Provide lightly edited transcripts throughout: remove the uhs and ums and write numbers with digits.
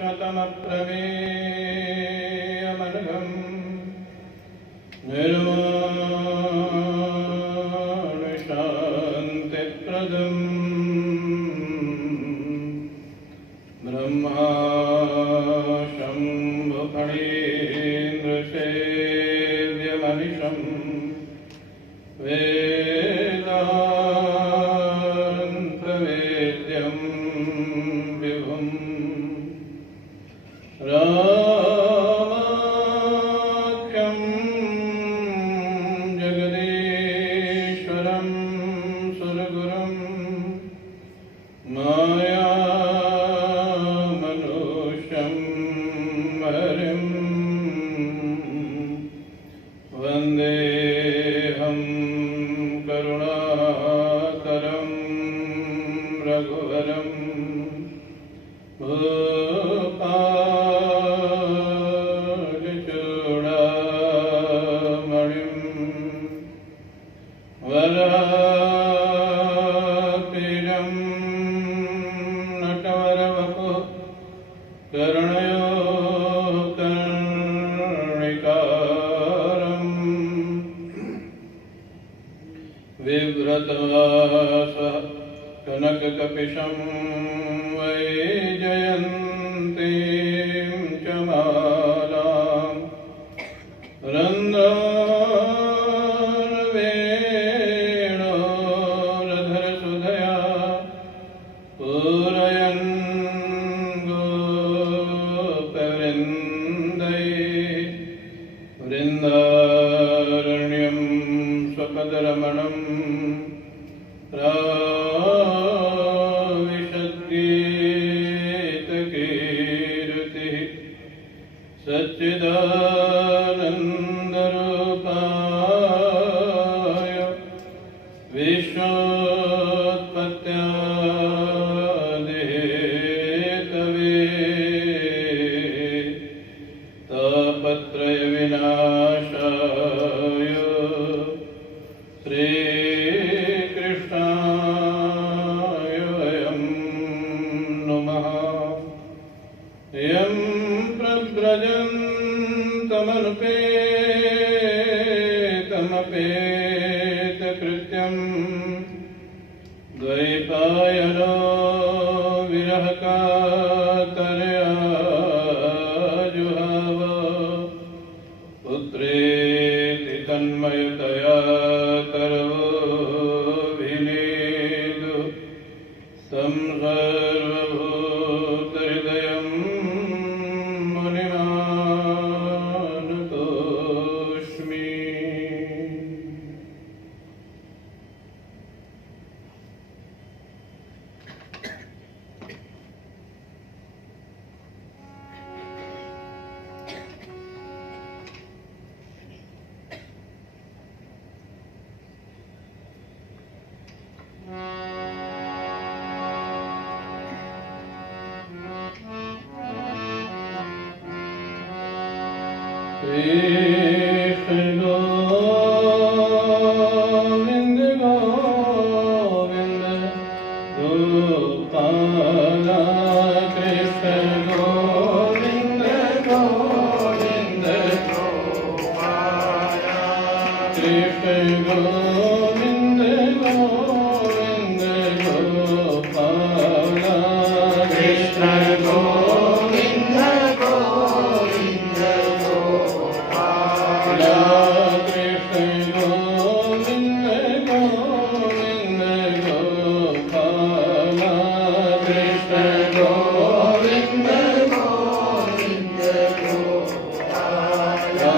मोक्षतमप्रमेयमनघम् निर्वाणशान्तिप्रदम् ब्रह्मा शम्भुफणीन्द्रसेव्यमनिशम् वेदान्तवेद्यं विभुम् रामाख्यं जगदीश्वरं सुरगुरुं मायामनुष्यं हरिं वन्देऽहं करुणाकरं रघुवरं भूपालचूडामणिं वरापिरं नटवरवपुः कर्णयो कर्णिकारम् बिभ्रतवासः कनककपिशं वैजयन्तीं च मालां रन्ध्रवेणोरधरसुधया पूरयन् गोपवृन्दैः वृन्दारण्यं स्वपदरमणं प्राविशद्गीतकीर्तिः सच्चिदानन्दरूपाय विश्वोत्पत्त्यादिहेतवे तापत्रयविनाशाय श्रीकृष्णाय वयं नुमः। यं प्रव्रजन्तमनुपेतमपेतकृत्यं द्वैपायनो विरहकातरया जुहाव पुत्रेति तन्मयतया करवोऽभिनेदु तं सर्वभूतहृदयं मुनिमानतोऽस्मि। Krishna Govinda Govinda Gopala Krishna Govinda Govinda Gopala Krishna Govinda Govinda Gopala Krishna Govinda Govinda Gopala Krishna Govinda Govinda Gopala Krishna Govinda Govinda Gopala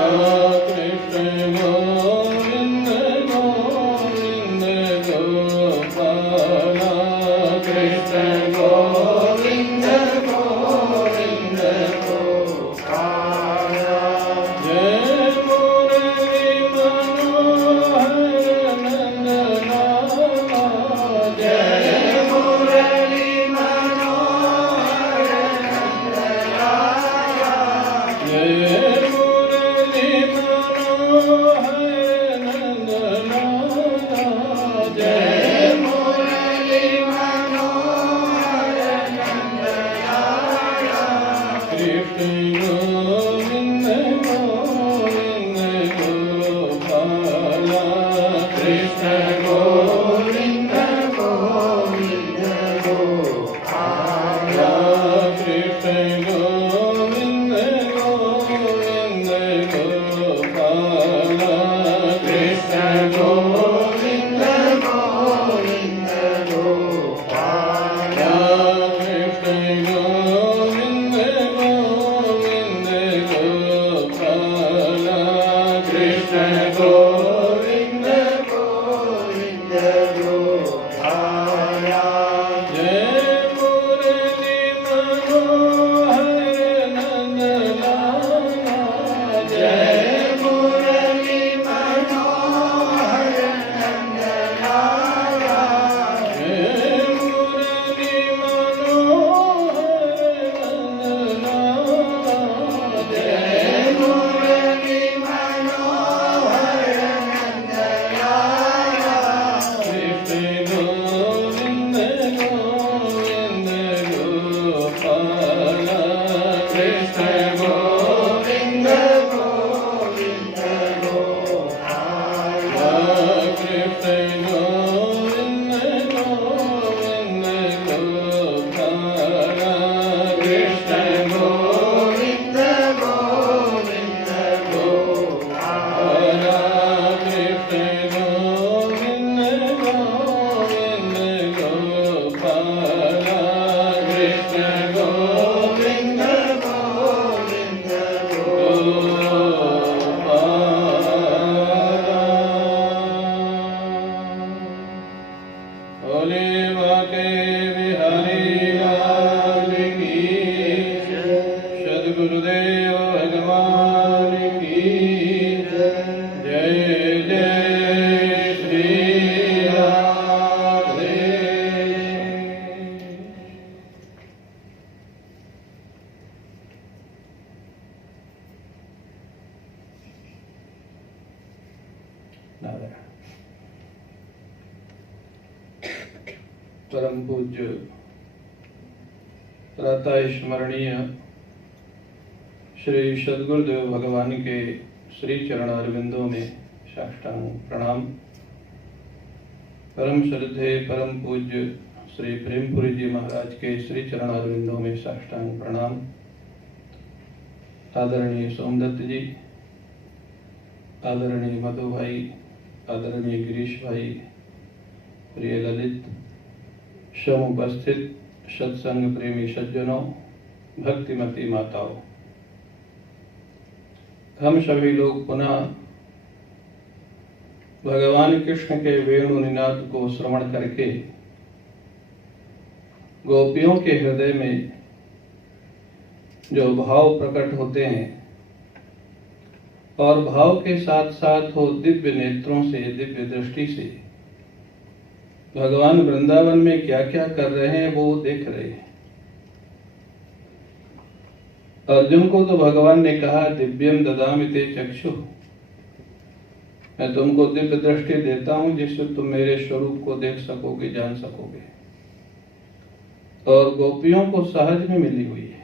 Krishna Govinda Govinda Narayan. परम पूज्य प्रातः स्मरणीय श्री सद्गुरुदेव भगवान के श्री चरण अरविंदों में साष्टांग प्रणाम। परम श्रद्धेय परम पूज्य श्री प्रेमपुरी जी महाराज के श्री चरण अरविंदों में साष्टांग प्रणाम। आदरणीय सोमदत्त जी, आदरणीय मधु भाई, आदरणीय गिरीश भाई, प्रिय ललित, समुपस्थित सत्संग प्रेमी सज्जनों, भक्तिमती माताओं, हम सभी लोग पुनः भगवान कृष्ण के वेणु निनाद को श्रवण करके गोपियों के हृदय में जो भाव प्रकट होते हैं और भाव के साथ साथ वो दिव्य नेत्रों से, दिव्य दृष्टि से भगवान वृंदावन में क्या क्या कर रहे हैं वो देख रहे हैं। अर्जुन को तो भगवान ने कहा दिव्यम ददामि ते चक्षु, मैं तुमको दिव्य दृष्टि देता हूं जिससे तुम मेरे स्वरूप को देख सकोगे, जान सकोगे। और गोपियों को सहज में मिली हुई है,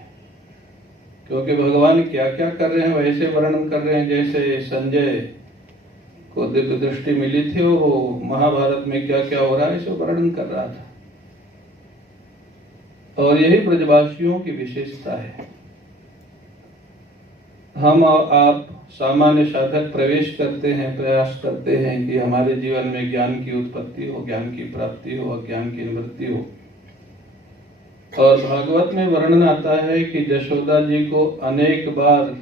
क्योंकि भगवान क्या क्या कर रहे हैं वैसे वर्णन कर रहे हैं जैसे संजय को दिव्य दृष्टि मिली थी, वो महाभारत में क्या क्या हो रहा है इसे वर्णन कर रहा था। और यही ब्रजवासियों की विशेषता है। हम और आप सामान्य साधक प्रवेश करते हैं, प्रयास करते हैं कि हमारे जीवन में ज्ञान की उत्पत्ति हो, ज्ञान की प्राप्ति हो, अज्ञान की निवृत्ति हो। और भागवत में वर्णन आता है कि यशोदा जी को अनेक बार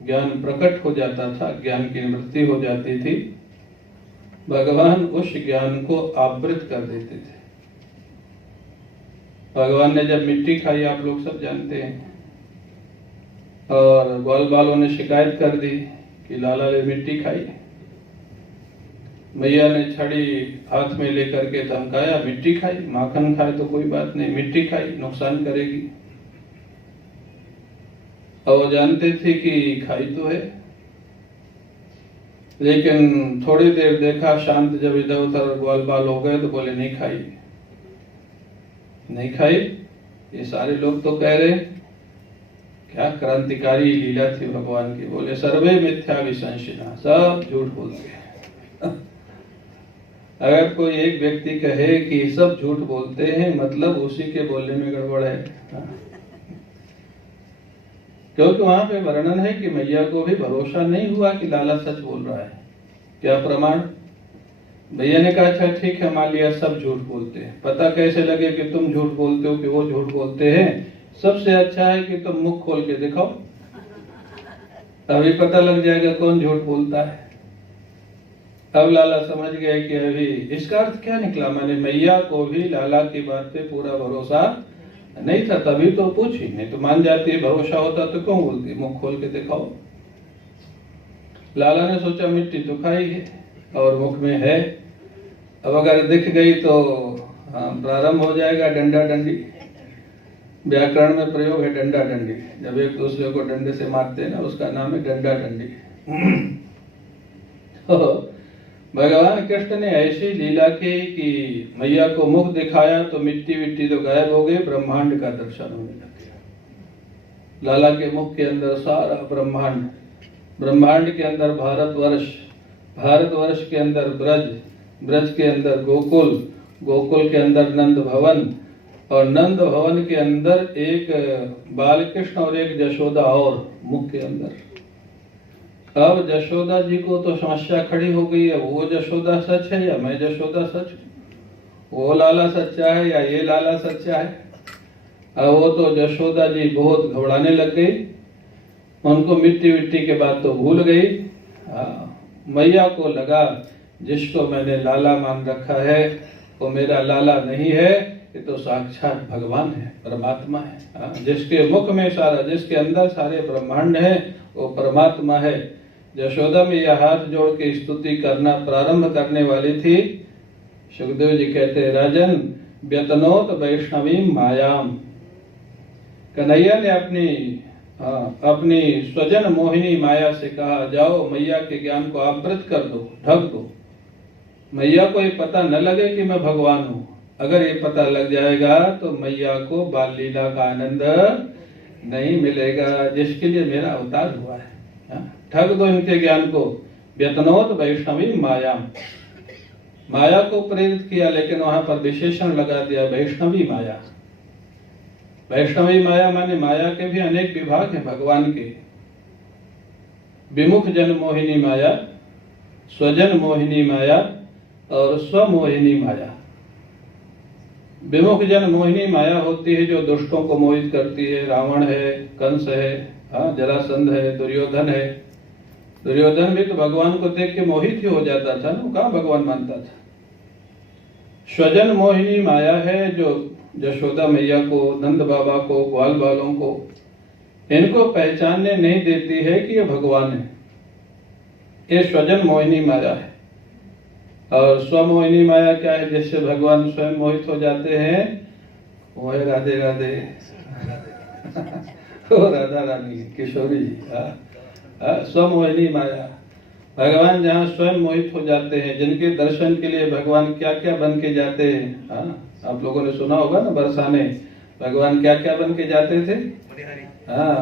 ज्ञान प्रकट हो जाता था, ज्ञान की निवृत्ति हो जाती थी। भगवान उस ज्ञान को आवृत कर देते थे। भगवान ने जब मिट्टी खाई, आप लोग सब जानते हैं, और ग्वाल बालों ने शिकायत कर दी कि लाला ने मिट्टी खाई। मैया ने छड़ी हाथ में लेकर के धमकाया, मिट्टी खाई। माखन खाए तो कोई बात नहीं, मिट्टी खाई नुकसान करेगी। और वो जानते थे कि खाई तो है, लेकिन थोड़ी देर देखा, शांत जब इधर उधर ग्वाल बाल हो गए तो बोले नहीं खाई, नहीं खाई। ये सारे लोग तो कह रहे क्या क्रांतिकारी लीला थी भगवान की। बोले सर्वे मिथ्या विसंशिना, सब झूठ बोलते हैं। अगर कोई एक व्यक्ति कहे कि सब झूठ बोलते हैं, मतलब उसी के बोलने में गड़बड़ है। क्योंकि वहां पे वर्णन है कि मैया को भी भरोसा नहीं हुआ कि लाला सच बोल रहा है। क्या प्रमाण? भैया ने कहा अच्छा ठीक है, मान लिया सब झूठ बोलते हैं। पता कैसे लगे कि तुम झूठ बोलते हो कि वो झूठ बोलते हैं? सबसे अच्छा है कि तुम मुख खोल के दिखाओ, अभी पता लग जाएगा कौन झूठ बोलता है। अब लाला समझ गए कि अभी इसका अर्थ क्या निकला, मैंने मैया को भी लाला की बात पे पूरा भरोसा नहीं था, तभी तो पूछी, नहीं तो मान जाती। भरोसा होता तो क्यों बोलती, मुख खोल के दिखाओ। लाला ने सोचा मिट्टी तो खाई है और मुख में है, अब अगर दिख गई तो प्रारंभ हो जाएगा डंडा डंडी। व्याकरण में प्रयोग है डंडा डंडी, जब एक दूसरे को डंडे से मारते हैं ना, उसका नाम है डंडा डंडी। तो भगवान कृष्ण ने ऐसी लीला की कि मैया को मुख दिखाया तो मिट्टी विट्टी तो गायब हो गई, ब्रह्मांड का दर्शन होने लग गया। लाला के मुख के अंदर सारा ब्रह्मांड, ब्रह्मांड के अंदर भारतवर्ष, भारतवर्ष के अंदर ब्रज, ब्रज के अंदर गोकुल, गोकुल के अंदर नंद भवन, और नंद भवन के अंदर एक बाल कृष्ण और एक यशोदा और मुख के अंदर। अब यशोदा जी को तो समस्या खड़ी हो गई है, वो यशोदा सच है या मैं यशोदा सच हूँ, वो लाला सच्चा है या ये लाला सच्चा है। अब वो तो यशोदा जी बहुत घबराने लग गई, उनको मिट्टी विट्टी के बाद तो भूल गई। मैया को लगा जिसको मैंने लाला मान रखा है वो मेरा लाला नहीं है, ये तो साक्षात भगवान है, परमात्मा है। जिसके मुख में सारा, जिसके अंदर सारे ब्रह्मांड है वो परमात्मा है। यशोदा में यह हाथ जोड़ के स्तुति करना प्रारंभ करने वाली थी। सुखदेव जी कहते हैं राजन व्यतनोत वैष्णवी मायाम, कन्हैया ने अपनी अपनी स्वजन मोहिनी माया से कहा, जाओ मैया के ज्ञान को आवृत कर दो, ढक दो। मैया को ये पता न लगे कि मैं भगवान हूं। अगर ये पता लग जाएगा तो मैया को बाल लीला का आनंद नहीं मिलेगा, जिसके लिए मेरा अवतार हुआ है। ढक दो इनके ज्ञान को। व्यतनोत वैष्णवी माया, माया को प्रेरित किया, लेकिन वहां पर विशेषण लगा दिया वैष्णवी माया। वैष्णवी माया माने माया के भी अनेक विभाग हैं भगवान के। विमुख जन मोहिनी माया, स्वजन मोहिनी माया और स्वमोहिनी माया। विमुख जन मोहिनी माया होती है जो दुष्टों को मोहित करती है। रावण है, कंस है, जरासंध है, दुर्योधन है। दुर्योधन भी तो भगवान को देख के मोहित ही हो जाता था ना, कहाँ भगवान मानता था। स्वजन मोहिनी माया है जो यशोदा मैया को, नंद बाबा को, ग्वाल बालों को, इनको पहचानने नहीं देती है कि ये भगवान है। ये स्वजन मोहिनी माया है। और स्वमोहिनी माया क्या है? जिससे भगवान स्वयं मोहित हो जाते हैं, वो है राधे राधे वो राधा रानी किशोरी जी। स्वमोहिनी माया, भगवान जहाँ स्वयं मोहित हो जाते हैं, जिनके दर्शन के लिए भगवान क्या क्या बन के जाते हैं। आप लोगों ने सुना होगा ना, बरसाने भगवान क्या क्या बन के जाते थे।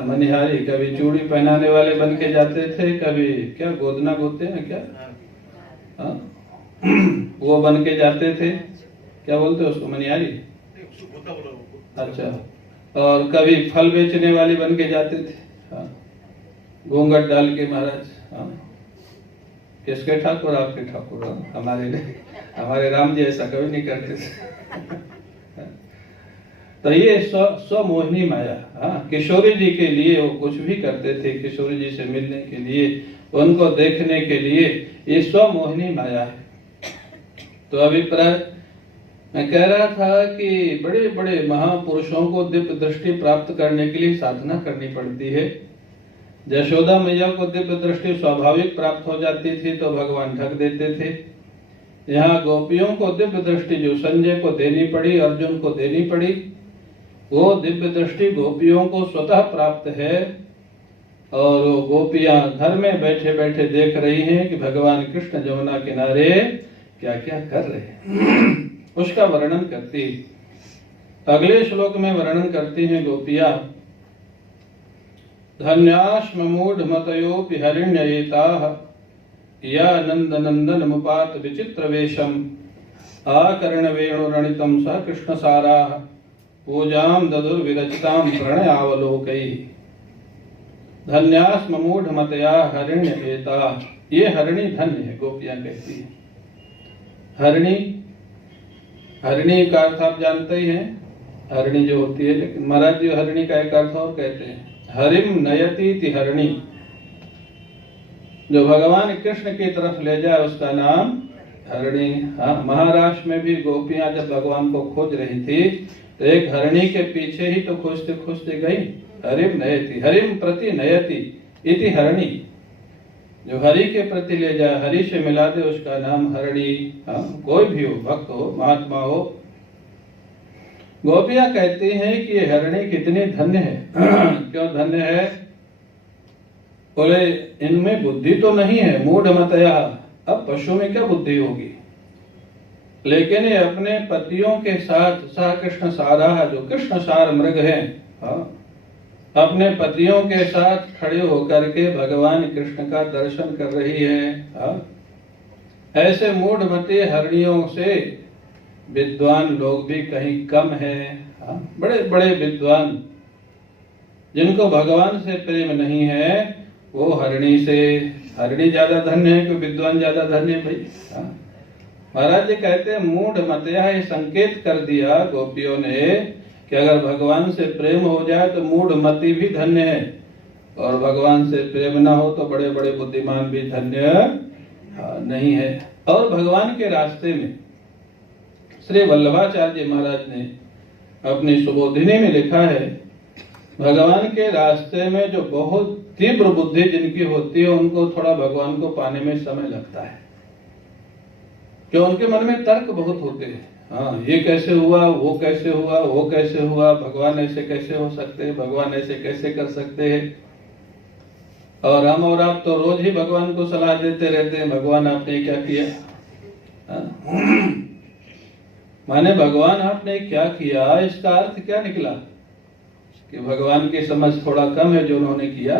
मनिहारी, कभी चूड़ी पहनाने वाले बन के जाते थे, कभी क्या गोदना गोदते हैं क्या, वो बन के जाते थे। क्या बोलते हैं उसको, मनिहारी? अच्छा। और कभी फल बेचने वाले बन के जाते थे, घूंघट डाल के महाराज। किसके ठाकुर? आपके ठाकुर। हमारे राम जी ऐसा कभी नहीं करते थे। तो ये स्वमोहिनी माया। किशोरी जी के लिए वो कुछ भी करते थे, किशोरी जी से मिलने के लिए, उनको देखने के लिए। ये स्वमोहिनी माया है। तो अभिप्राय मैं कह रहा था कि बड़े बड़े महापुरुषों को दिव्य दृष्टि प्राप्त करने के लिए साधना करनी पड़ती है। यशोदा मैया को दिव्य दृष्टि स्वाभाविक प्राप्त हो जाती थी तो भगवान ढक देते थे। यहाँ गोपियों को दिव्य दृष्टि जो संजय को देनी पड़ी, अर्जुन को देनी पड़ी, वो दिव्य दृष्टि गोपियों को स्वतः प्राप्त है। और गोपियां घर में बैठे बैठे देख रही हैं कि भगवान कृष्ण जमुना किनारे क्या क्या कर रहे हैं, उसका वर्णन करती। अगले श्लोक में वर्णन करती हैं गोपियां, धन्याश्म मूढ़ मतयोपि हरिण्ययेताः या नंद नंदन मुपात विचित्र वेशम आकर्ण वेणुरणितम स कृष्ण साराः पूजाम ददुर विरचिताम प्रणयावलोकैः। धन्यास्म मूढ़ मतया हरिण्ययेताः, ये हरिणी धन्य है, गोपियां कहती है। हरिणी, हरिणी का अर्थ आप जानते ही हैं, हरिणी जो होती है। लेकिन महाराज जी हरिणी का एक अर्थ और कहते हैं, हरिम नयती हरिणी, जो भगवान कृष्ण की तरफ ले जाए उसका नाम हरिणी। महाराष्ट्र में भी गोपियां जब भगवान को खोज रही थी तो एक हरिणी के पीछे ही तो खोजते खोजते गई। हरिम नयति, हरिम प्रति नयति इति हरिणी, जो हरि के प्रति ले जाए, हरि से मिला दे, उसका नाम हरिणी। कोई भी हो, भक्त हो, महात्मा हो। गोपियां कहती हैं कि ये हरिणी कितनी धन्य है। क्यों धन्य है? बोले इनमें बुद्धि तो नहीं है, मूढ़ मतया। अब पशु में क्या बुद्धि होगी, लेकिन ये अपने पतियों के साथ सह कृष्ण सारा, जो कृष्ण सार मृग है, अपने पतियों के साथ खड़े होकर के भगवान कृष्ण का दर्शन कर रही है। ऐसे मूढ़मती हरिणियों से विद्वान लोग भी कहीं कम है। बड़े बड़े विद्वान जिनको भगवान से प्रेम नहीं है, वो हरिणी से, हरिणी ज्यादा धन्य है कि विद्वान ज्यादा धन्य है भाई। महाराज जी कहते हैं मूढ़ मतया, ये संकेत कर दिया गोपियों ने कि अगर भगवान से प्रेम हो जाए तो मूढ़ मति भी धन्य है, और भगवान से प्रेम ना हो तो बड़े बड़े बुद्धिमान भी धन्य नहीं है। और भगवान के रास्ते में श्री वल्लभाचार्य महाराज ने अपनी सुबोधिनी में लिखा है, भगवान के रास्ते में जो बहुत तीव्र बुद्धि जिनकी होती है, उनको थोड़ा भगवान को पाने में समय लगता है, क्यों? उनके मन में तर्क बहुत होते हैं। हाँ, ये कैसे हुआ, वो कैसे हुआ, वो कैसे हुआ, भगवान ऐसे कैसे हो सकते हैं, भगवान ऐसे कैसे कर सकते हैं। और हम और आप तो रोज ही भगवान को सलाह देते रहते हैं, भगवान आपने क्या किया। माने भगवान आपने क्या किया, इसका अर्थ क्या निकला कि भगवान की समझ थोड़ा कम है जो उन्होंने किया,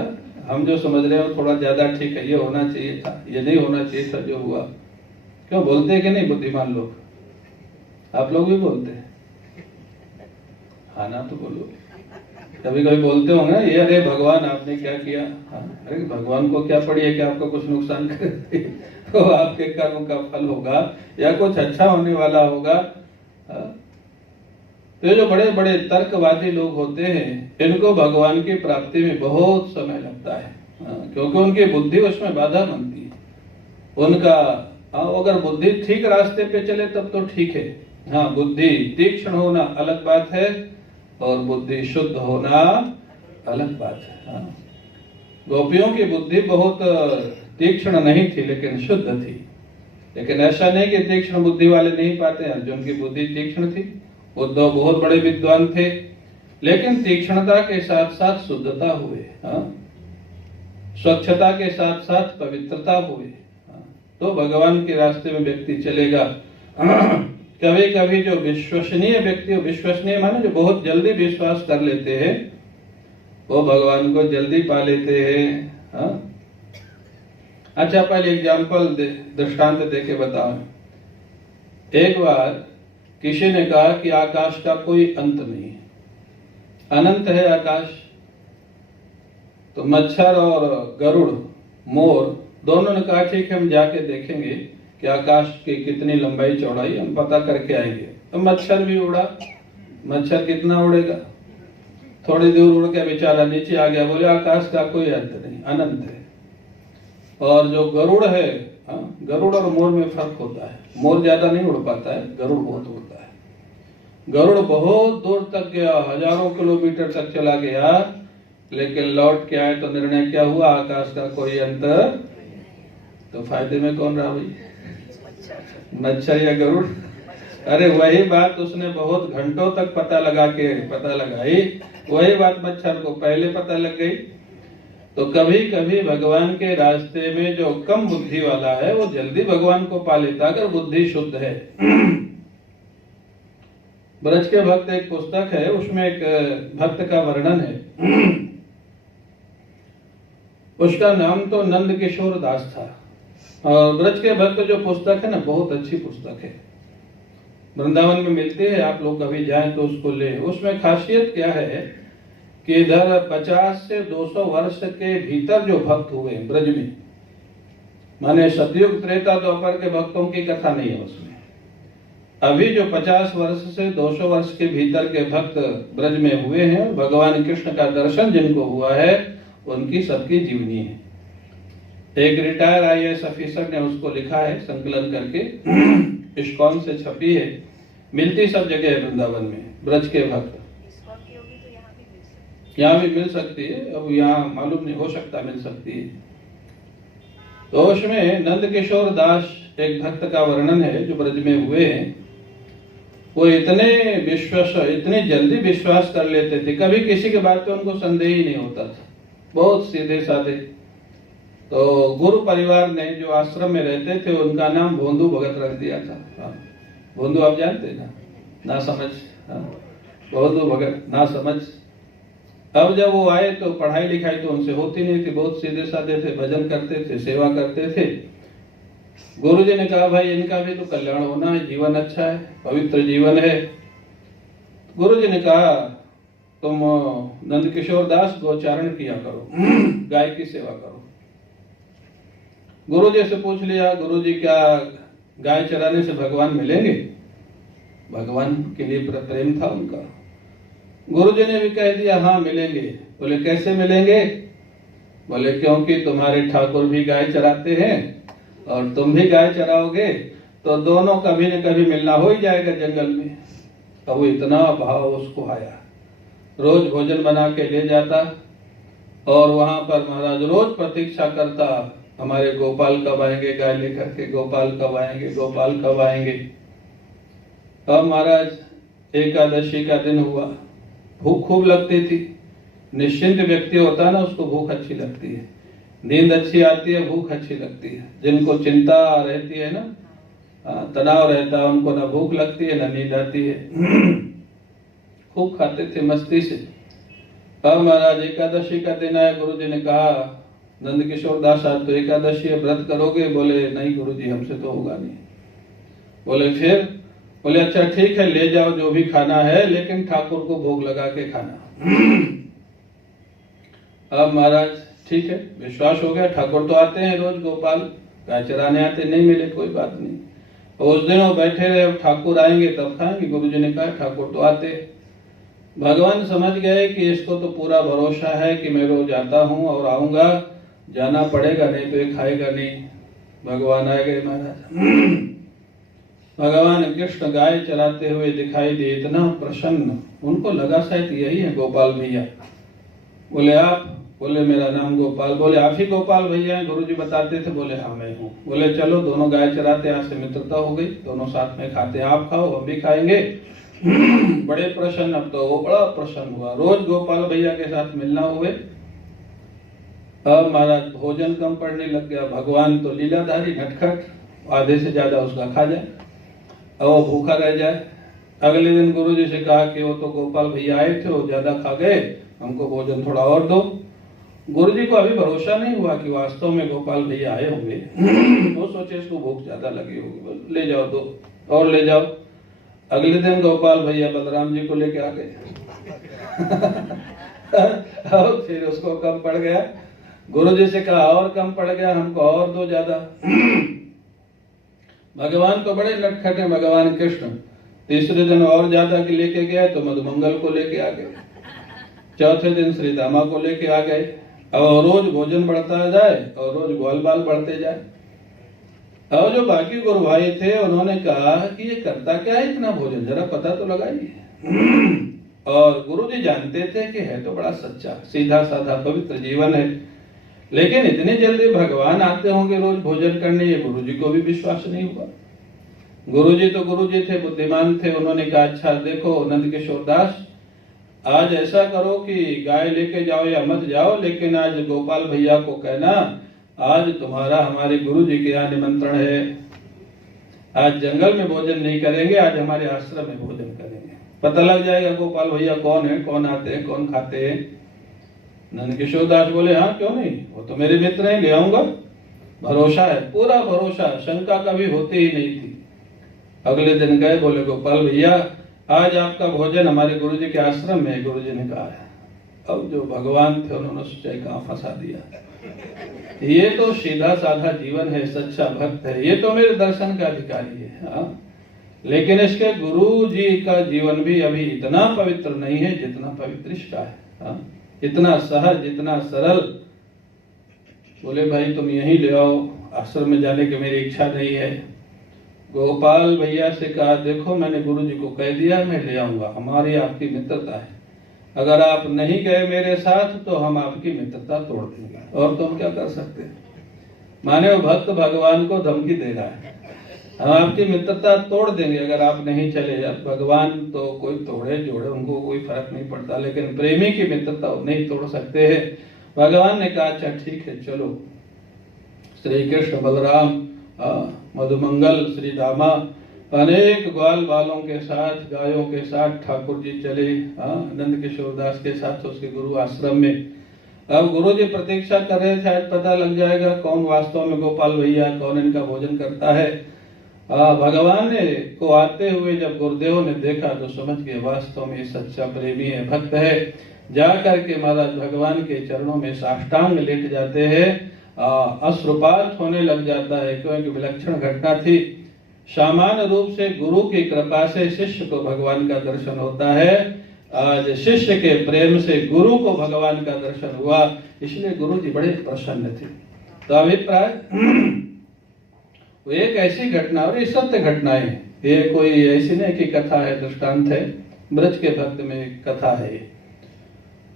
हम जो समझ रहे हो थोड़ा ज्यादा ठीक है, ये होना चाहिए था, ये नहीं होना चाहिए था जो हुआ। क्यों बोलते हैं कि नहीं बुद्धिमान लोग? आप लोग भी बोलते हैं? हाँ ना, तो बोलो। कभी कभी बोलते होंगे ना, ये अरे भगवान आपने क्या किया। हाँ, अरे भगवान को क्या पड़ी है कि आपको कुछ नुकसान कर तो आपके कर्म का फल होगा या कुछ अच्छा होने वाला होगा। तो जो बड़े बड़े तर्कवादी लोग होते हैं, इनको भगवान की प्राप्ति में बहुत समय लगता है, क्योंकि उनकी बुद्धि उसमें बाधा बनती है। उनका अगर बुद्धि ठीक रास्ते पे चले तब तो ठीक है। हाँ, बुद्धि तीक्ष्ण होना अलग बात है और बुद्धि शुद्ध होना अलग बात है। हाँ, गोपियों की बुद्धि बहुत तीक्ष्ण नहीं थी लेकिन शुद्ध थी। लेकिन ऐसा नहीं कि तीक्ष्ण बुद्धि वाले नहीं पाते। अर्जुन की बुद्धि तीक्ष्ण थी, उद्धव बहुत बड़े विद्वान थे, लेकिन तीक्ष्णता के साथ साथ शुद्धता हुए, स्वच्छता के साथ साथ पवित्रता हुए, तो भगवान के रास्ते में व्यक्ति चलेगा। कभी कभी जो विश्वसनीय व्यक्ति, विश्वसनीय माने जो बहुत जल्दी विश्वास कर लेते हैं, वो भगवान को जल्दी पा लेते हैं। अच्छा, पहले एग्जाम्पल दृष्टांत देके बताओ। एक बार किसी ने कहा कि आकाश का कोई अंत नहीं है, अनंत है आकाश। तो मच्छर और गरुड़, मोर दोनों ने कहा ठीक है, हम जाके देखेंगे कि आकाश की कितनी लंबाई चौड़ाई, हम पता करके आएंगे। तो मच्छर भी उड़ा। मच्छर कितना उड़ेगा, थोड़ी दूर उड़ के बेचारा नीचे आ गया, बोले आकाश का कोई अंत नहीं, अनंत है। और जो गरुड़ है, गरुड़ और मोर में फर्क होता है। मोर ज्यादा नहीं उड़ पाता है, गरुड़ बहुत उड़ता है। गरुड़ बहुत दूर तक गया, हजारों किलोमीटर तक चला गया, लेकिन लौट के आए तो निर्णय क्या हुआ, आकाश का कोई अंत। तो फायदे में कौन रहा भाई, मच्छर या गरुड़? अरे वही बात उसने बहुत घंटों तक पता लगाई, वही बात मच्छर को पहले पता लग गई। तो कभी कभी भगवान के रास्ते में जो कम बुद्धि वाला है वो जल्दी भगवान को पा लेता अगर बुद्धि शुद्ध है। ब्रज के भक्त एक पुस्तक है, उसमें एक भक्त का वर्णन है। उसका नाम तो नंद किशोर दास था। और ब्रज के भक्त जो पुस्तक है ना, बहुत अच्छी पुस्तक है, वृंदावन में मिलती है, आप लोग कभी जाएं तो उसको ले। उसमें खासियत क्या है कि इधर 50 से 200 वर्ष के भीतर जो भक्त हुए ब्रज में, माने सतयुग त्रेता द्वापर के भक्तों की कथा नहीं है उसमें। अभी जो 50 वर्ष से 200 वर्ष के भीतर के भक्त ब्रज में हुए हैं, भगवान कृष्ण का दर्शन जिनको हुआ है, उनकी सबकी जीवनी है। एक रिटायर IAS ऑफिसर ने उसको लिखा है संकलन करके, इस्कॉन से छपी है, मिलती सब जगह है वृंदावन में। ब्रज के भक्त यहाँ भी मिल सकती है, अब यहाँ मालूम नहीं, हो सकता मिल सकती है। तो उसमें नंद किशोर दास एक भक्त का वर्णन है जो ब्रज में हुए हैं। वो इतने जल्दी विश्वास कर लेते थे, कभी किसी के बात पे उनको संदेह ही नहीं होता था, बहुत सीधे साधे। तो गुरु परिवार ने जो आश्रम में रहते थे उनका नाम भोंदू भगत रख दिया था। भोंदू आप जानते हैं ना समझ, भोंदू भगत ना समझ। अब जब वो आए तो पढ़ाई लिखाई तो उनसे होती नहीं थी, बहुत सीधे साधे थे, भजन करते थे, सेवा करते थे। गुरुजी ने कहा भाई इनका भी तो कल्याण होना है, जीवन अच्छा है, पवित्र जीवन है। गुरुजी ने कहा तुम नंद किशोर दास गोचारण किया करो, गाय की सेवा करो। गुरुजी से पूछ लिया, गुरुजी क्या गाय चराने से भगवान मिलेंगे? भगवान के लिए प्रेम था उनका। गुरुजी ने भी कह दिया हाँ मिलेंगे। बोले कैसे मिलेंगे? बोले क्योंकि तुम्हारे ठाकुर भी गाय चराते हैं और तुम भी गाय चराओगे, तो दोनों कभी न कभी मिलना हो ही जाएगा जंगल में। अब इतना भाव उसको आया, रोज भोजन बना के ले जाता और वहां पर महाराज रोज प्रतीक्षा करता, हमारे गोपाल कब आएंगे गाय लेकर के, गोपाल कब आएंगे, गोपाल कब आएंगे। अब महाराज एकादशी का दिन हुआ, भूख खूब लगती थी। निश्चिंत व्यक्ति होता है ना, उसको भूख अच्छी लगती है, नींद अच्छी आती है, भूख अच्छी लगती है। जिनको चिंता रहती है ना, तनाव रहता है, उनको ना भूख लगती है ना नींद आती है। खूब खाते थे मस्ती से। अब महाराज एकादशी का दिन आया, गुरु जी ने कहा नंद किशोर दास आज तो एकादशी है, व्रत करोगे? बोले नहीं गुरु जी, हमसे तो होगा नहीं। बोले फिर? बोले अच्छा ठीक है, ले जाओ जो भी खाना है, लेकिन ठाकुर को भोग लगा के खाना। अब महाराज ठीक है, विश्वास हो गया, ठाकुर तो आते हैं रोज, गोपाल गाय चराने आते, नहीं मिले कोई बात नहीं। और उस दिन वो बैठे रहे, ठाकुर आएंगे तब खाएंगे। गुरु जी ने कहा ठाकुर तो आते। भगवान समझ गए कि इसको तो पूरा भरोसा है कि मैं रोज आता हूँ और आऊंगा, जाना पड़ेगा, नहीं तो ये खाएगा नहीं। भगवान आ गए महाराज। भगवान कृष्ण गाय चराते हुए दिखाई दिए, इतना प्रसन्न, उनको लगा शायद यही है गोपाल भैया। बोले आप? बोले मेरा नाम गोपाल। बोले आप ही गोपाल भैया हैं? गुरुजी बताते थे। बोले हाँ मैं हूँ। बोले चलो दोनों गाय चराते, आज से मित्रता हो गई, दोनों साथ में खाते, आप खाओ हम भी खाएंगे। बड़े प्रसन्न, अब तो वो बड़ा प्रसन्न हुआ, रोज गोपाल भैया के साथ मिलना हुए। अब महाराज भोजन कम पड़ने लग गया। भगवान तो लीलाधारी, नटखट, आधे से ज्यादा उसका खा जाए और वो भूखा रह जाए। अगले दिन गुरुजी से कहा कि वो तो गोपाल भैया आए थे, वो ज्यादा खा गए, हमको भोजन थोड़ा और दो। गुरुजी को अभी भरोसा नहीं हुआ कि वास्तव में गोपाल भैया आए होंगे। वो सोचे इसको भूख ज्यादा लगी होगी, ले जाओ दो और ले जाओ। अगले दिन गोपाल भैया बलराम जी को लेके आ गए। और फिर उसको कम पड़ गया। गुरुजी से कहा और कम पड़ गया, हमको और दो ज्यादा। भगवान तो बड़े नटखट है भगवान कृष्ण। तीसरे दिन और ज्यादा के लेके गए तो मधुमंगल को लेके आ गए। चौथे दिन श्री दामा को लेके आ गए। और रोज भोजन बढ़ता जाए और रोज ग्वाल बाल बढ़ते जाए। और जो बाकी गुरु भाई थे उन्होंने कहा कि ये करता क्या है इतना भोजन, जरा पता तो लगाइए। और गुरु जी जानते थे कि है तो बड़ा सच्चा, सीधा साधा पवित्र जीवन है, लेकिन इतने जल्दी भगवान आते होंगे रोज भोजन करने, ये गुरु जी को भी विश्वास नहीं हुआ। गुरु जी तो गुरु जी थे, बुद्धिमान थे। उन्होंने कहा अच्छा देखो नंद किशोर दास, आज ऐसा करो कि गाय लेके जाओ या मत जाओ, लेकिन आज गोपाल भैया को कहना आज तुम्हारा हमारे गुरु जी के यहाँ निमंत्रण है, आज जंगल में भोजन नहीं करेंगे, आज हमारे आश्रम में भोजन करेंगे। पता लग जाएगा गोपाल भैया कौन है, कौन आते हैं, कौन खाते हैं। नंद किशोर दास बोले हाँ क्यों नहीं, वो तो मेरे मित्र हैं, ले आऊंगा। भरोसा है, पूरा भरोसा, शंका कभी होती ही नहीं थी। अगले दिन गए, बोले गोपाल भैया आज आपका भोजन हमारे गुरु जी के आश्रम में है। गुरु जी ने कहा है। अब जो भगवान थे उन्होंने सोचा कहाँ फंसा दिया, ये तो सीधा साधा जीवन है, सच्चा भक्त है, ये तो मेरे दर्शन का अधिकारी है। हाँ, लेकिन इसके गुरु जी का जीवन भी अभी इतना पवित्र नहीं है जितना पवित्र इसका है। हाँ, इतना सहज, इतना सरल। बोले भाई तुम यहीं ले आओ, आश्रम में जाने की मेरी इच्छा नहीं है। गोपाल भैया से कहा देखो मैंने गुरु जी को कह दिया मैं ले आऊंगा, हमारी आपकी मित्रता है, अगर आप नहीं गए मेरे साथ तो हम आपकी मित्रता तोड़ देंगे। और तुम क्या कर सकते हैं, माने वो भक्त भगवान को धमकी दे रहा है, हम आपकी मित्रता तोड़ देंगे अगर आप नहीं चले। भगवान तो कोई तोड़े जोड़े उनको कोई फर्क नहीं पड़ता, लेकिन प्रेमी की मित्रता नहीं तोड़ सकते हैं। भगवान ने कहा अच्छा ठीक है चलो। श्री कृष्ण बलराम मधुमंगल श्री दामा अनेक ग्वाल बालों के साथ, गायों के साथ ठाकुर जी चले नंद किशोर दास के साथ उसके गुरु आश्रम में। अब गुरु जी प्रतीक्षा कर रहे थे, आज पता लग जाएगा कौन वास्तव में गोपाल भैया, कौन इनका भोजन करता है। भगवान ने को आते हुए जब गुरुदेव ने देखा तो समझ गए वास्तव में सच्चा प्रेमी है, भक्त है। जा करके महाराज भगवान के चरणों में साष्टांग लेट जाते हैं। अश्रुपात होने लग जाता है, क्योंकि विलक्षण घटना थी। सामान्य रूप से गुरु की कृपा से शिष्य को भगवान का दर्शन होता है, आज शिष्य के प्रेम से गुरु को भगवान का दर्शन हुआ, इसलिए गुरु जी बड़े प्रसन्न थे। तो अभिप्राय वो एक ऐसी घटना, और ये सत्य घटनाएं, ये कोई ऐसी नहीं कि कथा है, दृष्टांत है, ब्रज के भक्त में कथा है।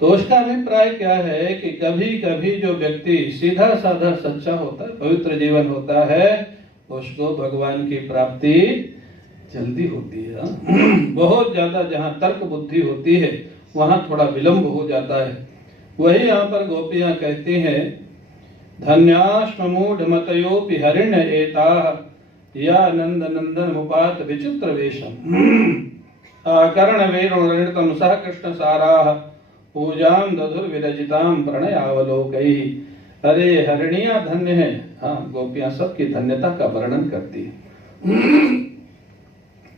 तो उसका अभिप्राय क्या है कि कभी कभी जो व्यक्ति सीधा साधा सच्चा होता है, पवित्र जीवन होता है, उसको भगवान की प्राप्ति जल्दी होती है। बहुत ज्यादा जहाँ तर्क बुद्धि होती है वहां थोड़ा विलंब हो जाता है। वही यहाँ पर गोपियां कहती हैं, धन्याश्मूढ़ मतयोपि हरिण्य एताः या नंद नंदन मुपात विचित्र वेशम आकर्ण वेणुरणितम सह कृष्ण साराः पूजाम दधुर विरजिताम प्रणयावलोकैः। अरे हरिणिया धन्य है। हाँ, गोपियां सबकी धन्यता का वर्णन करती है।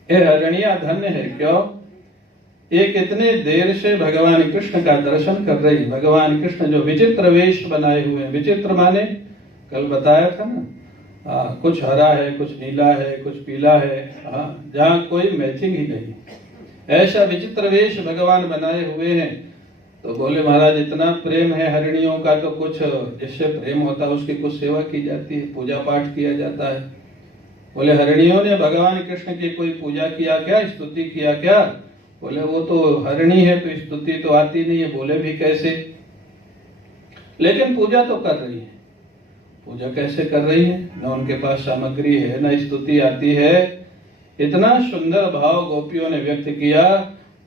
ये हरिणिया धन्य है। क्यों? ये कितने देर से भगवान कृष्ण का दर्शन कर रही। भगवान कृष्ण जो विचित्र वेश बनाए हुए हैं, विचित्र माने कल बताया था ना, कुछ हरा है, कुछ नीला है, कुछ पीला है, जहाँ कोई मैचिंग ही नहीं, ऐसा विचित्र वेश भगवान बनाए हुए हैं। तो बोले महाराज इतना प्रेम है हरिणियों का, तो कुछ जिससे प्रेम होता है उसकी कुछ सेवा की जाती है, पूजा पाठ किया जाता है। बोले हरिणियों ने भगवान कृष्ण की कोई पूजा किया क्या, स्तुति किया क्या? बोले वो तो हरिणी है तो स्तुति तो आती नहीं है, बोले भी कैसे। लेकिन पूजा तो कर रही है। पूजा कैसे कर रही है? न उनके पास सामग्री है, न स्तुति आती है। इतना सुंदर भाव गोपियों ने व्यक्त किया।